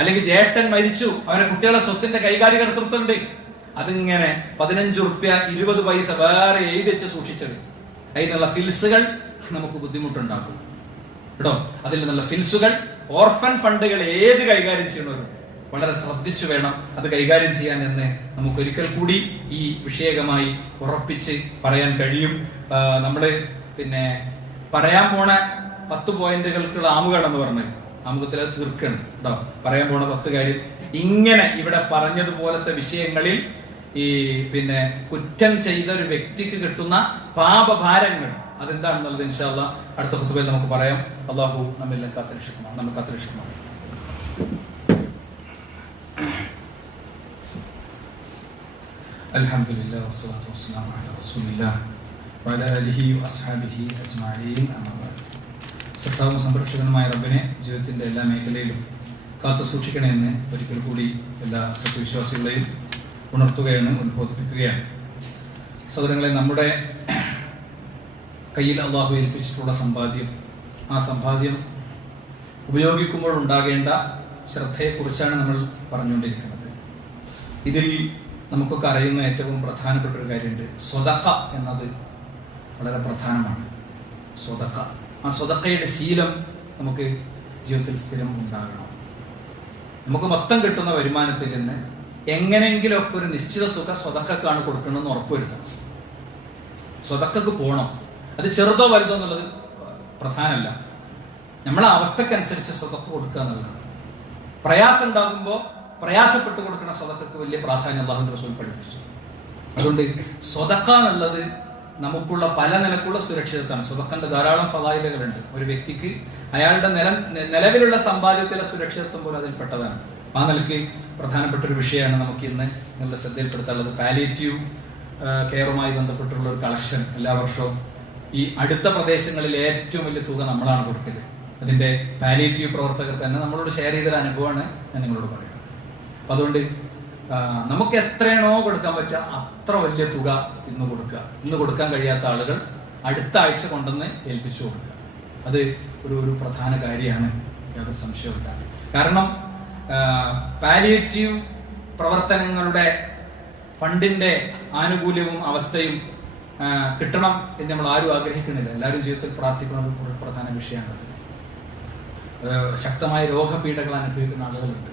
അല്ലെങ്കിൽ ജ്യേഷ്ഠൻ മരിച്ചു, അവരുടെ കുട്ടികളെ സ്വത്തിന്റെ കൈകാര്യ കർത്തൃത്വമുണ്ട്, അതിങ്ങനെ 15 റുപ്യ 20 പൈസ വേറെ എഴുതി വെച്ച് സൂക്ഷിച്ചത്, അതിൽ നിന്നുള്ള ഫിൽസുകൾ നമുക്ക് ബുദ്ധിമുട്ടുണ്ടാക്കും കേട്ടോ. അതിൽ നിന്നുള്ള ഫിൽസുകൾ, ഓർഫൻ ഫണ്ടുകൾ ഏത് കൈകാര്യം ചെയ്യണവരും വളരെ ശ്രദ്ധിച്ചു വേണം അത് കൈകാര്യം ചെയ്യാൻ എന്ന് നമുക്ക് ഒരിക്കൽ കൂടി ഈ വിഷയകമായി ഉറപ്പിച്ച് പറയാൻ കഴിയും. നമ്മള് പിന്നെ പറയാൻ പോണ 10 പോയിന്റുകൾക്കുള്ള ആമുഖാണെന്ന് പറഞ്ഞത് ആമുഖത്തിൽ അത് തീർക്കണം കേട്ടോ. പറയാൻ പോണ 10 കാര്യം ഇങ്ങനെ ഇവിടെ പറഞ്ഞതുപോലത്തെ വിഷയങ്ങളിൽ ഈ പിന്നെ കുറ്റം ചെയ്ത ഒരു വ്യക്തിക്ക് കിട്ടുന്ന പാപഭാരങ്ങൾ അതെന്താണെന്നുള്ളത് ഇൻഷാ അല്ലാഹ് അടുത്ത ഖുത്ബയിൽ നമുക്ക് പറയാം. അല്ലാഹു നമ്മെല്ലാം കാത്തുരക്ഷിക്കുമാറാകട്ടെ. അൽഹംദുലില്ലാഹി വസ്സലാത്തു വസ്സലാമു അലാ റസൂലില്ലാഹി വഅലാ ആലിഹി വഅസ്ഹാബിഹി അജ്മഈൻ. അമ്മാ ബഅദ്. സത്താവും സംരക്ഷകനുമായ റബ്ബിനെ ജീവിതത്തിന്റെ എല്ലാ മേഖലയിലും കാത്തു സൂക്ഷിക്കണമെന്ന് ഒരിക്കൽ കൂടി എല്ലാ സത്യവിശ്വാസികളെയും ഉണർത്തുകയാണ്, ഉത്ബോധിപ്പിക്കുകയാണ്. സഹോദരങ്ങളെ, നമ്മുടെ കയ്യിൽ അള്ളാഹു ഏൽപ്പിച്ചിട്ടുള്ള സമ്പാദ്യം, ആ സമ്പാദ്യം ഉപയോഗിക്കുമ്പോൾ ഉണ്ടാകേണ്ട ശ്രദ്ധയെക്കുറിച്ചാണ് നമ്മൾ പറഞ്ഞുകൊണ്ടിരിക്കുന്നത്. ഇതിൽ നമുക്കൊക്കെ അറിയുന്ന ഏറ്റവും പ്രധാനപ്പെട്ട ഒരു കാര്യമുണ്ട്. സ്വതഖ എന്നത് വളരെ പ്രധാനമാണ്. സ്വതഖ, ആ സ്വതഖയുടെ ശീലം നമുക്ക് ജീവിതത്തിൽ സ്ഥിരം ഉണ്ടാകണം. നമുക്ക് മൊത്തം കിട്ടുന്ന വരുമാനത്തിൽ നിന്ന് എങ്ങനെയെങ്കിലും ഒക്കെ ഒരു നിശ്ചിത തുക സ്വതഖക്കാണ് കൊടുക്കണമെന്ന് ഉറപ്പുവരുത്തണം. സ്വതഖക്ക് പോകണം. അത് ചെറുതോ വലുതോ എന്നുള്ളത് പ്രധാനമല്ല. നമ്മളെ അവസ്ഥക്കനുസരിച്ച് സ്വതഖ കൊടുക്കുക എന്നുള്ളതാണ്. പ്രയാസം ഉണ്ടാകുമ്പോൾ പ്രയാസപ്പെട്ട് കൊടുക്കുന്ന സ്വതഖക്ക് വലിയ പ്രാധാന്യം അല്ലാഹുവിന്റെ റസൂൽ പഠിപ്പിച്ചു. അതുകൊണ്ട് സ്വതഖ എന്നുള്ളത് നമുക്കുള്ള പല നിലക്കുള്ള സുരക്ഷിതത്വമാണ്. സ്വതഖന്റെ ധാരാളം ഫളായിലുകളുണ്ട്. ഒരു വ്യക്തിക്ക് അയാളുടെ നിലവിലുള്ള സമ്പാദ്യത്തിലെ സുരക്ഷിതത്വം പോലെ അതിൽപ്പെട്ടതാണ്. ആ നിലയ്ക്ക് പ്രധാനപ്പെട്ട ഒരു വിഷയമാണ് നമുക്ക് ഇന്ന് നിങ്ങളുടെ ശ്രദ്ധയിൽപ്പെടുത്താനുള്ളത്. പാലിയേറ്റീവ് കെയറുമായി ബന്ധപ്പെട്ടുള്ള ഒരു കളക്ഷൻ എല്ലാ വർഷവും ഈ അടുത്ത പ്രദേശങ്ങളിൽ ഏറ്റവും വലിയ തുക നമ്മളാണ് കൊടുക്കല്. അതിന്റെ പാലിയേറ്റീവ് പ്രവർത്തകർ തന്നെ നമ്മളോട് ഷെയർ ചെയ്തൊരു അനുഭവമാണ് ഞാൻ നിങ്ങളോട് പറയുന്നത്. അപ്പൊ അതുകൊണ്ട് നമുക്ക് എത്രയാണോ കൊടുക്കാൻ പറ്റുക അത്ര വലിയ തുക ഇന്ന് കൊടുക്കുക. ഇന്ന് കൊടുക്കാൻ കഴിയാത്ത ആളുകൾ അടുത്ത ആഴ്ച കൊണ്ടുവന്ന് ഏൽപ്പിച്ചു കൊടുക്കുക. അത് ഒരു പ്രധാന കാര്യമാണ്, യാതൊരു സംശയമില്ല. കാരണം പാലിയേറ്റീവ് പ്രവർത്തനങ്ങളുടെ ഫണ്ടിന്റെ ആനുകൂല്യവും അവസ്ഥയും കിട്ടണം എന്ന് നമ്മൾ ആരും ആഗ്രഹിക്കുന്നില്ല. എല്ലാവരും ജീവിതത്തിൽ പ്രാർത്ഥിക്കുന്ന ഒരു പ്രധാന വിഷയമാണത്. ശക്തമായ രോഗപീഠകൾ അനുഭവിക്കുന്ന ആളുകളുണ്ട്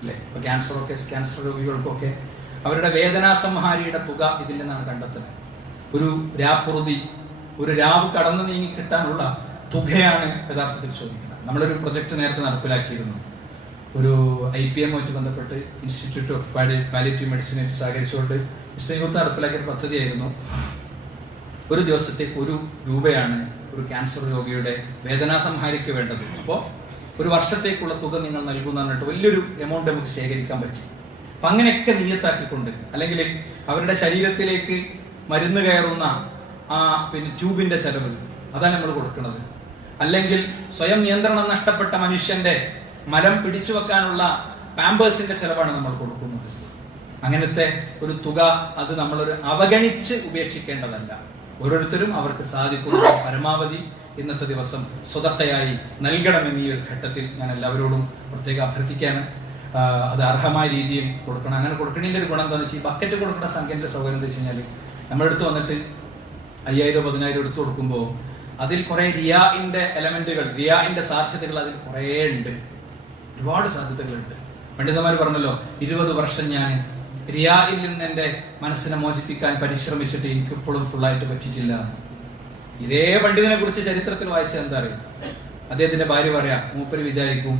അല്ലേ? ഇപ്പോൾ ക്യാൻസർ രോഗികൾക്കൊക്കെ അവരുടെ വേദനാസംഹാരിയുടെ തുക ഇതിൽ നിന്നാണ് കണ്ടെത്തുന്നത്. ഒരു രാപ്പുറുതി, ഒരു രാവ് കടന്നു നീങ്ങി കിട്ടാനുള്ള തുകയാണ് യഥാർത്ഥത്തിൽ ചോദിക്കുന്നത്. നമ്മളൊരു പ്രൊജക്ട് നേരത്തെ നടപ്പിലാക്കിയിരുന്നു. ഒരു IPM ആയിട്ട് ബന്ധപ്പെട്ട് ഇൻസ്റ്റിറ്റ്യൂട്ട് ഓഫ് പാലിയേറ്റീവ് മെഡിസിനായിട്ട് സഹകരിച്ചുകൊണ്ട് യൂത്ത് നടപ്പിലാക്കിയ പദ്ധതിയായിരുന്നു. ഒരു ദിവസത്തേക്ക് 1 രൂപയാണ് ഒരു ക്യാൻസർ രോഗിയുടെ വേദനാസംഹാരിക്ക് വേണ്ടത്. അപ്പോൾ ഒരു വർഷത്തേക്കുള്ള തുക നിങ്ങൾ നൽകുന്ന പറഞ്ഞിട്ട് വലിയൊരു എമൗണ്ട് നമുക്ക് ശേഖരിക്കാൻ പറ്റി. അപ്പം അങ്ങനെയൊക്കെ നിയത്താക്കിക്കൊണ്ട്, അല്ലെങ്കിൽ അവരുടെ ശരീരത്തിലേക്ക് മരുന്ന് കയറുന്ന ആ ട്യൂബിന്റെ ചെലവ് അതാണ് നമ്മൾ കൊടുക്കുന്നത്. അല്ലെങ്കിൽ സ്വയം നിയന്ത്രണം നഷ്ടപ്പെട്ട മനുഷ്യന്റെ മലം പിടിച്ചു വെക്കാനുള്ള പാമ്പേഴ്സിന്റെ ചെലവാണ് നമ്മൾ കൊടുക്കുന്നത്. അങ്ങനത്തെ ഒരു തുക അത് നമ്മളൊരു അവഗണിച്ച് ഉപേക്ഷിക്കേണ്ടതല്ല. ഓരോരുത്തരും അവർക്ക് സാധിക്കുന്ന പരമാവധി ഇന്നത്തെ ദിവസം സ്വതക്കയായി നൽകണമെന്ന് ഈ ഒരു ഘട്ടത്തിൽ ഞാൻ എല്ലാവരോടും പ്രത്യേകം അഭ്യർത്ഥിക്കാണ്. അത് അർഹമായ രീതിയിൽ കൊടുക്കണം. അങ്ങനെ കൊടുക്കണതിൻ്റെ ഒരു ഗുണം എന്താണെന്ന് വെച്ചാൽ ഈ ബക്കറ്റ് കൊടുക്കുന്ന സംഖ്യൻ്റെ സൗകര്യം എന്താ വെച്ച് കഴിഞ്ഞാൽ നമ്മളെടുത്ത് വന്നിട്ട് 5000-10,000 എടുത്തു കൊടുക്കുമ്പോൾ അതിൽ കുറെ റിയാഇന്റെ എലമെന്റുകൾ, റിയാഇന്റെ സാധ്യതകൾ അതിൽ കുറേ ഉണ്ട്, ഒരുപാട് സാധ്യതകളുണ്ട്. പണ്ഡിതന്മാർ പറഞ്ഞല്ലോ, 20 വർഷം ഞാൻ റിയാഇൽ നിന്ന് എൻ്റെ മനസ്സിനെ മോചിപ്പിക്കാൻ പരിശ്രമിച്ചിട്ട് എനിക്ക് ഇപ്പോഴും ഫുള്ളായിട്ട് പറ്റിയിട്ടില്ല. ഇതേ പണ്ഡിതനെ കുറിച്ച് ചരിത്രത്തിൽ വായിച്ച എന്താ അറിയാം, അദ്ദേഹത്തിന്റെ ഭാര്യ പറയാം, മൂപ്പര് വിചാരിക്കും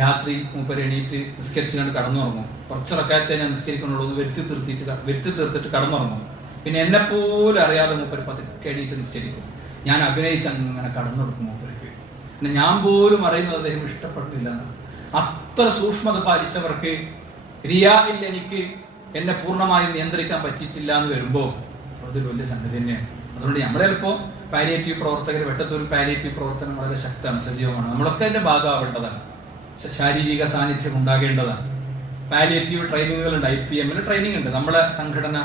രാത്രി മൂപ്പര് എണീറ്റ് നിസ്കരിച്ച് കണ്ട് കടന്നുറങ്ങും. കുറച്ചുറക്കാലത്തെ ഞാൻ നിസ്കരിക്കുന്നുള്ളൂ എന്ന് വരുത്തി തീർത്തിട്ട് കടന്നുറങ്ങും. പിന്നെ എന്നെപ്പോലും അറിയാതെ മൂപ്പര് പതുക്കെ എണീറ്റ് നിസ്കരിക്കും. ഞാൻ അഭിനയിച്ച് അങ്ങനെ കടന്നുറക്കും മൂപ്പർക്ക്. പിന്നെ ഞാൻ പോലും അറിയുന്നത് അദ്ദേഹം ഇഷ്ടപ്പെട്ടില്ല എന്നാണ്. അത്ര സൂക്ഷ്മത പാലിച്ചവർക്ക് റിയാഇൽ എനിക്ക് എന്നെ പൂർണ്ണമായും നിയന്ത്രിക്കാൻ പറ്റിയിട്ടില്ല എന്ന് വരുമ്പോൾ അതൊരു വലിയ സംഗതി തന്നെയാണ്. അതുകൊണ്ട് നമ്മളെ ചിലപ്പോൾ പാലിയേറ്റീവ് പ്രവർത്തകർ, വെട്ടത്തൂർ പാലിയേറ്റീവ് പ്രവർത്തനം വളരെ ശക്തമാണ്, സജീവമാണ്. നമ്മളൊക്കെ അതിന്റെ ഭാഗമാവേണ്ടതാണ്. ശാരീരിക സാന്നിധ്യം ഉണ്ടാകേണ്ടതാണ്. പാലിയേറ്റീവ് ട്രെയിനിങ്ങുകൾ ഉണ്ട്, IPM ട്രെയിനിങ് ഉണ്ട്. നമ്മളെ സംഘടന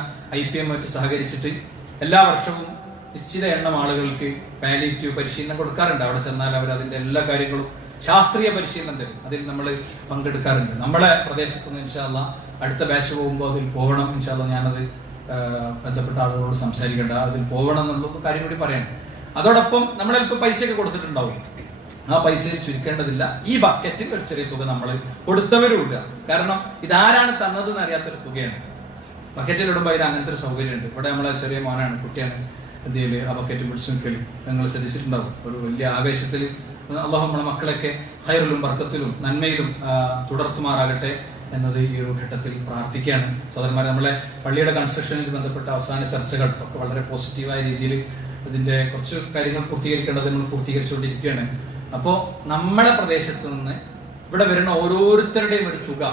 IPM ആയിട്ട് സഹകരിച്ചിട്ട് എല്ലാ വർഷവും നിശ്ചിത എണ്ണം ആളുകൾക്ക് പാലിയേറ്റീവ് പരിശീലനം കൊടുക്കാറുണ്ട്. അവിടെ ചെന്നാൽ അവർ അതിന്റെ എല്ലാ കാര്യങ്ങളും ശാസ്ത്രീയ പരിശീലനം തരും. അതിൽ നമ്മൾ പങ്കെടുക്കാറുണ്ട്. നമ്മളെ പ്രദേശത്ത് നിന്ന് ഇൻഷാ അല്ലാഹ് അടുത്ത ബാച്ച് പോകുമ്പോൾ അതിൽ പോകണം. ഇൻഷാ അല്ലാഹ് ഞാനത് ബന്ധപ്പെട്ട ആളുകളോട് സംസാരിക്കേണ്ട, അതിൽ പോകണം എന്നുള്ള കാര്യം കൂടി പറയണം. അതോടൊപ്പം നമ്മളിപ്പോൾ പൈസയൊക്കെ കൊടുത്തിട്ടുണ്ടാവും, ആ പൈസയിൽ ചുരുക്കേണ്ടതില്ല. ഈ ബക്കറ്റിൽ ഒരു ചെറിയ തുക നമ്മൾ കൊടുത്തവരും ഇടുക. കാരണം ഇതാരാണ് തന്നതെന്ന് അറിയാത്തൊരു തുകയാണ്. ബക്കറ്റിൽ ഇടുമ്പോൾ അതിന് അങ്ങനത്തെ ഒരു സൗകര്യമുണ്ട്. ഇവിടെ നമ്മളെ ചെറിയ മോനാണ്, കുട്ടിയാണ്, എന്തെങ്കിലും ആ ബക്കറ്റ് പിടിച്ചു നിൽക്കലും നിങ്ങൾ ശ്രദ്ധിച്ചിട്ടുണ്ടാവും. ഒരു വലിയ ആവേശത്തിൽ അല്ലാഹു നമ്മളെ മക്കളൊക്കെ ഖൈറിലും ബർക്കത്തിലും നന്മയിലും തുടർത്തുമാറാകട്ടെ എന്നത് ഈ ഒരു ഘട്ടത്തിൽ പ്രാർത്ഥിക്കുകയാണ്. സഹോദരന്മാരെ, നമ്മളെ പള്ളിയുടെ കൺസ്ട്രക്ഷനിൽ ബന്ധപ്പെട്ട അവസാന ചർച്ചകൾ ഒക്കെ വളരെ പോസിറ്റീവായ രീതിയിൽ ഇതിന്റെ കുറച്ച് കാര്യങ്ങൾ പൂർത്തീകരിക്കേണ്ടത് നമ്മൾ പൂർത്തീകരിച്ചുകൊണ്ടിരിക്കുകയാണ്. അപ്പോൾ നമ്മളെ പ്രദേശത്ത് നിന്ന് ഇവിടെ വരുന്ന ഓരോരുത്തരുടെയും ഒരു തുക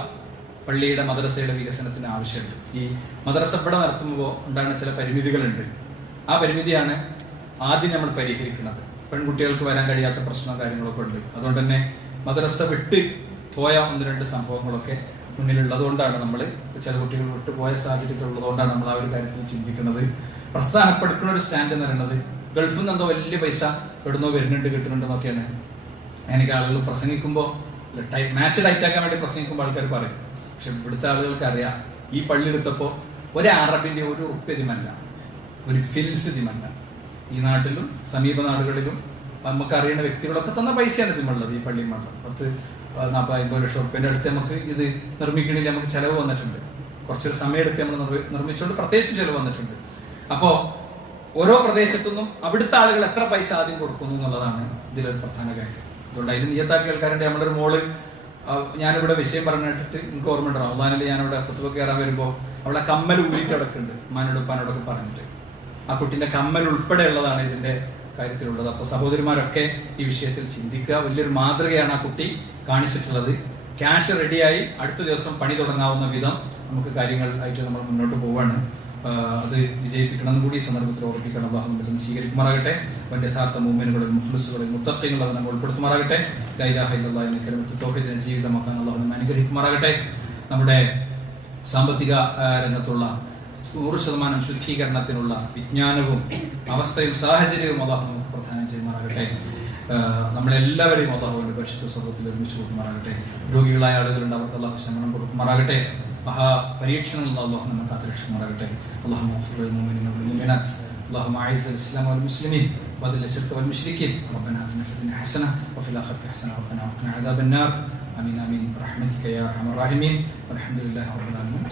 പള്ളിയുടെ മദ്രസയുടെ വികസനത്തിന് ആവശ്യമുണ്ട്. ഈ മദ്രസ ഇവിടെ നടത്തുമ്പോൾ ഉണ്ടാകുന്ന ചില പരിമിതികളുണ്ട്. ആ പരിമിതിയാണ് ആദ്യം നമ്മൾ പരിഹരിക്കുന്നത്. പെൺകുട്ടികൾക്ക് വരാൻ കഴിയാത്ത പ്രശ്നവും കാര്യങ്ങളൊക്കെ ഉണ്ട്. അതുകൊണ്ട് തന്നെ മദ്രസ വിട്ട് പോയ 1-2 സംഭവങ്ങളൊക്കെ മുന്നിലുള്ളതുകൊണ്ടാണ് നമ്മൾ, ചില കുട്ടികൾ വിട്ടുപോയ സാഹചര്യത്തിലുള്ളതുകൊണ്ടാണ് നമ്മൾ ആ ഒരു കാര്യത്തിൽ ചിന്തിക്കുന്നത്. പ്രസ്ഥാനപ്പെടുക്കുന്ന ഒരു സ്റ്റാൻഡ് എന്ന് പറയുന്നത് ഗൾഫിൽ നിന്ന് എന്തോ വലിയ പൈസ എവിടുന്നോ വരുന്നുണ്ട് കിട്ടുന്നുണ്ടെന്നൊക്കെയാണ്. എനിക്ക് ആളുകൾ പ്രസംഗിക്കുമ്പോൾ മാച്ച് ടൈറ്റാക്കാൻ വേണ്ടി പ്രസംഗിക്കുമ്പോൾ ആൾക്കാർ പറയും. പക്ഷെ ഇവിടുത്തെ ആളുകൾക്ക് അറിയാം, ഈ പള്ളി എടുത്തപ്പോൾ ഒരു അറബിന്റെ ഒരു ഉറുപ്പ്യതിമല്ല, ഒരു ഫിൽസിതിമല്ല. ഈ നാട്ടിലും സമീപ നാടുകളിലും നമുക്ക് അറിയുന്ന വ്യക്തികളൊക്കെ തന്ന പൈസയാണ് ഇതിമുള്ളത്. ഈ പള്ളിയുമുള്ളത് 10-40-50 ലക്ഷം ഉറുപ്പ്യൻ്റെ അടുത്ത് നമുക്ക് ഇത് നിർമ്മിക്കണമെങ്കിൽ നമുക്ക് ചെലവ് വന്നിട്ടുണ്ട്. കുറച്ചൊരു സമയം എടുത്ത് നമ്മൾ നിർമ്മിച്ചുകൊണ്ട് പ്രത്യേകിച്ച് ചെലവ് വന്നിട്ടുണ്ട്. അപ്പോൾ ഓരോ പ്രദേശത്തുനിന്നും അവിടുത്തെ ആളുകൾ എത്ര പൈസ ആദ്യം കൊടുക്കുന്നു എന്നുള്ളതാണ് ഇതിലൊരു പ്രധാന കാര്യം. അതുകൊണ്ട് അതിന് നിയത്താക്കിയ ആൾക്കാരുടെ നമ്മുടെ ഒരു മോള്, ഞാനിവിടെ വിഷയം പറഞ്ഞിട്ട് എനിക്ക് ഓർമ്മയുണ്ട്, റമദാനിൽ ഞാനിവിടെ ഫത്വ കയറാൻ വരുമ്പോൾ അവളെ കമ്മൽ ഊരിയിട്ട് അടക്കുന്നുണ്ട്, ഉമ്മാനോട് ഉപ്പാനോടൊക്കെ പറഞ്ഞിട്ട്. ആ കുട്ടിന്റെ കമ്മൽ ഉൾപ്പെടെയുള്ളതാണ് ഇതിന്റെ കാര്യത്തിലുള്ളത്. അപ്പോൾ സഹോദരിമാരൊക്കെ ഈ വിഷയത്തിൽ ചിന്തിക്കുക. വലിയൊരു മാതൃകയാണ് ആ കുട്ടി കാണിച്ചിട്ടുള്ളത്. ക്യാഷ് റെഡിയായി അടുത്ത ദിവസം പണി തുടങ്ങാവുന്ന വിധം നമുക്ക് കാര്യങ്ങൾ ആയിട്ട് നമ്മൾ മുന്നോട്ട് പോവാണ്. അത് വിജയിപ്പിക്കണമെന്ന് കൂടി ഈ സന്ദർഭത്തിൽ ഓർമ്മിപ്പിക്കണം. അല്ലാഹു നമ്മിൽ സ്വീകരിക്കുമാറാകട്ടെ. അവന്റെ യഥാർത്ഥ മുഅ്മിനുകളിൽ മുഖ്ലിസുകളിൽ മുത്തഖീങ്ങളിൽ അവനെ ഉൾപ്പെടുത്തുമാറാകട്ടെ. ലാ ഇലാഹ ഇല്ലല്ലാഹ് എന്ന കലിമത്ത് തൗഹീദിനെ ജീവിതമാക്കാൻ അല്ലാഹു നമ്മെ അനുഗ്രഹിക്കുമാറാകട്ടെ. നമ്മുടെ സാമ്പത്തിക രംഗത്തുള്ള 100% ശുദ്ധീകരണത്തിനുള്ള വിജ്ഞാനവും അവസ്ഥയും സാഹചര്യവും അല്ലാഹു നമുക്ക് പ്രദാനം ചെയ്യുമാറാകട്ടെ. നമ്മളെല്ലാവരെയും അല്ലാഹുവിന്റെ പരിശുദ്ധ സ്വർഗ്ഗത്തിൽ ഒരുമിച്ച് കൂട്ടുമാറാകട്ടെ. രോഗികളായ ആളുകളുണ്ട്, അവർക്ക് അല്ലാഹു ശമനം കൊടുക്കുമാറാകട്ടെ. മഹാ പരീക്ഷണങ്ങളിൽ അല്ലാഹു നമ്മെ കാത്തുരക്ഷിക്കുമാറാകട്ടെ. അല്ലാഹു اللهم أعز الإسلام والمسلمين وأذل الشرك والمشركين ربنا آتنا في الدنيا حسنة وفي الآخرة حسنة وقنا عذاب النار آمين آمين برحمتك يا أرحم الراحمين والحمد لله رب العالمين.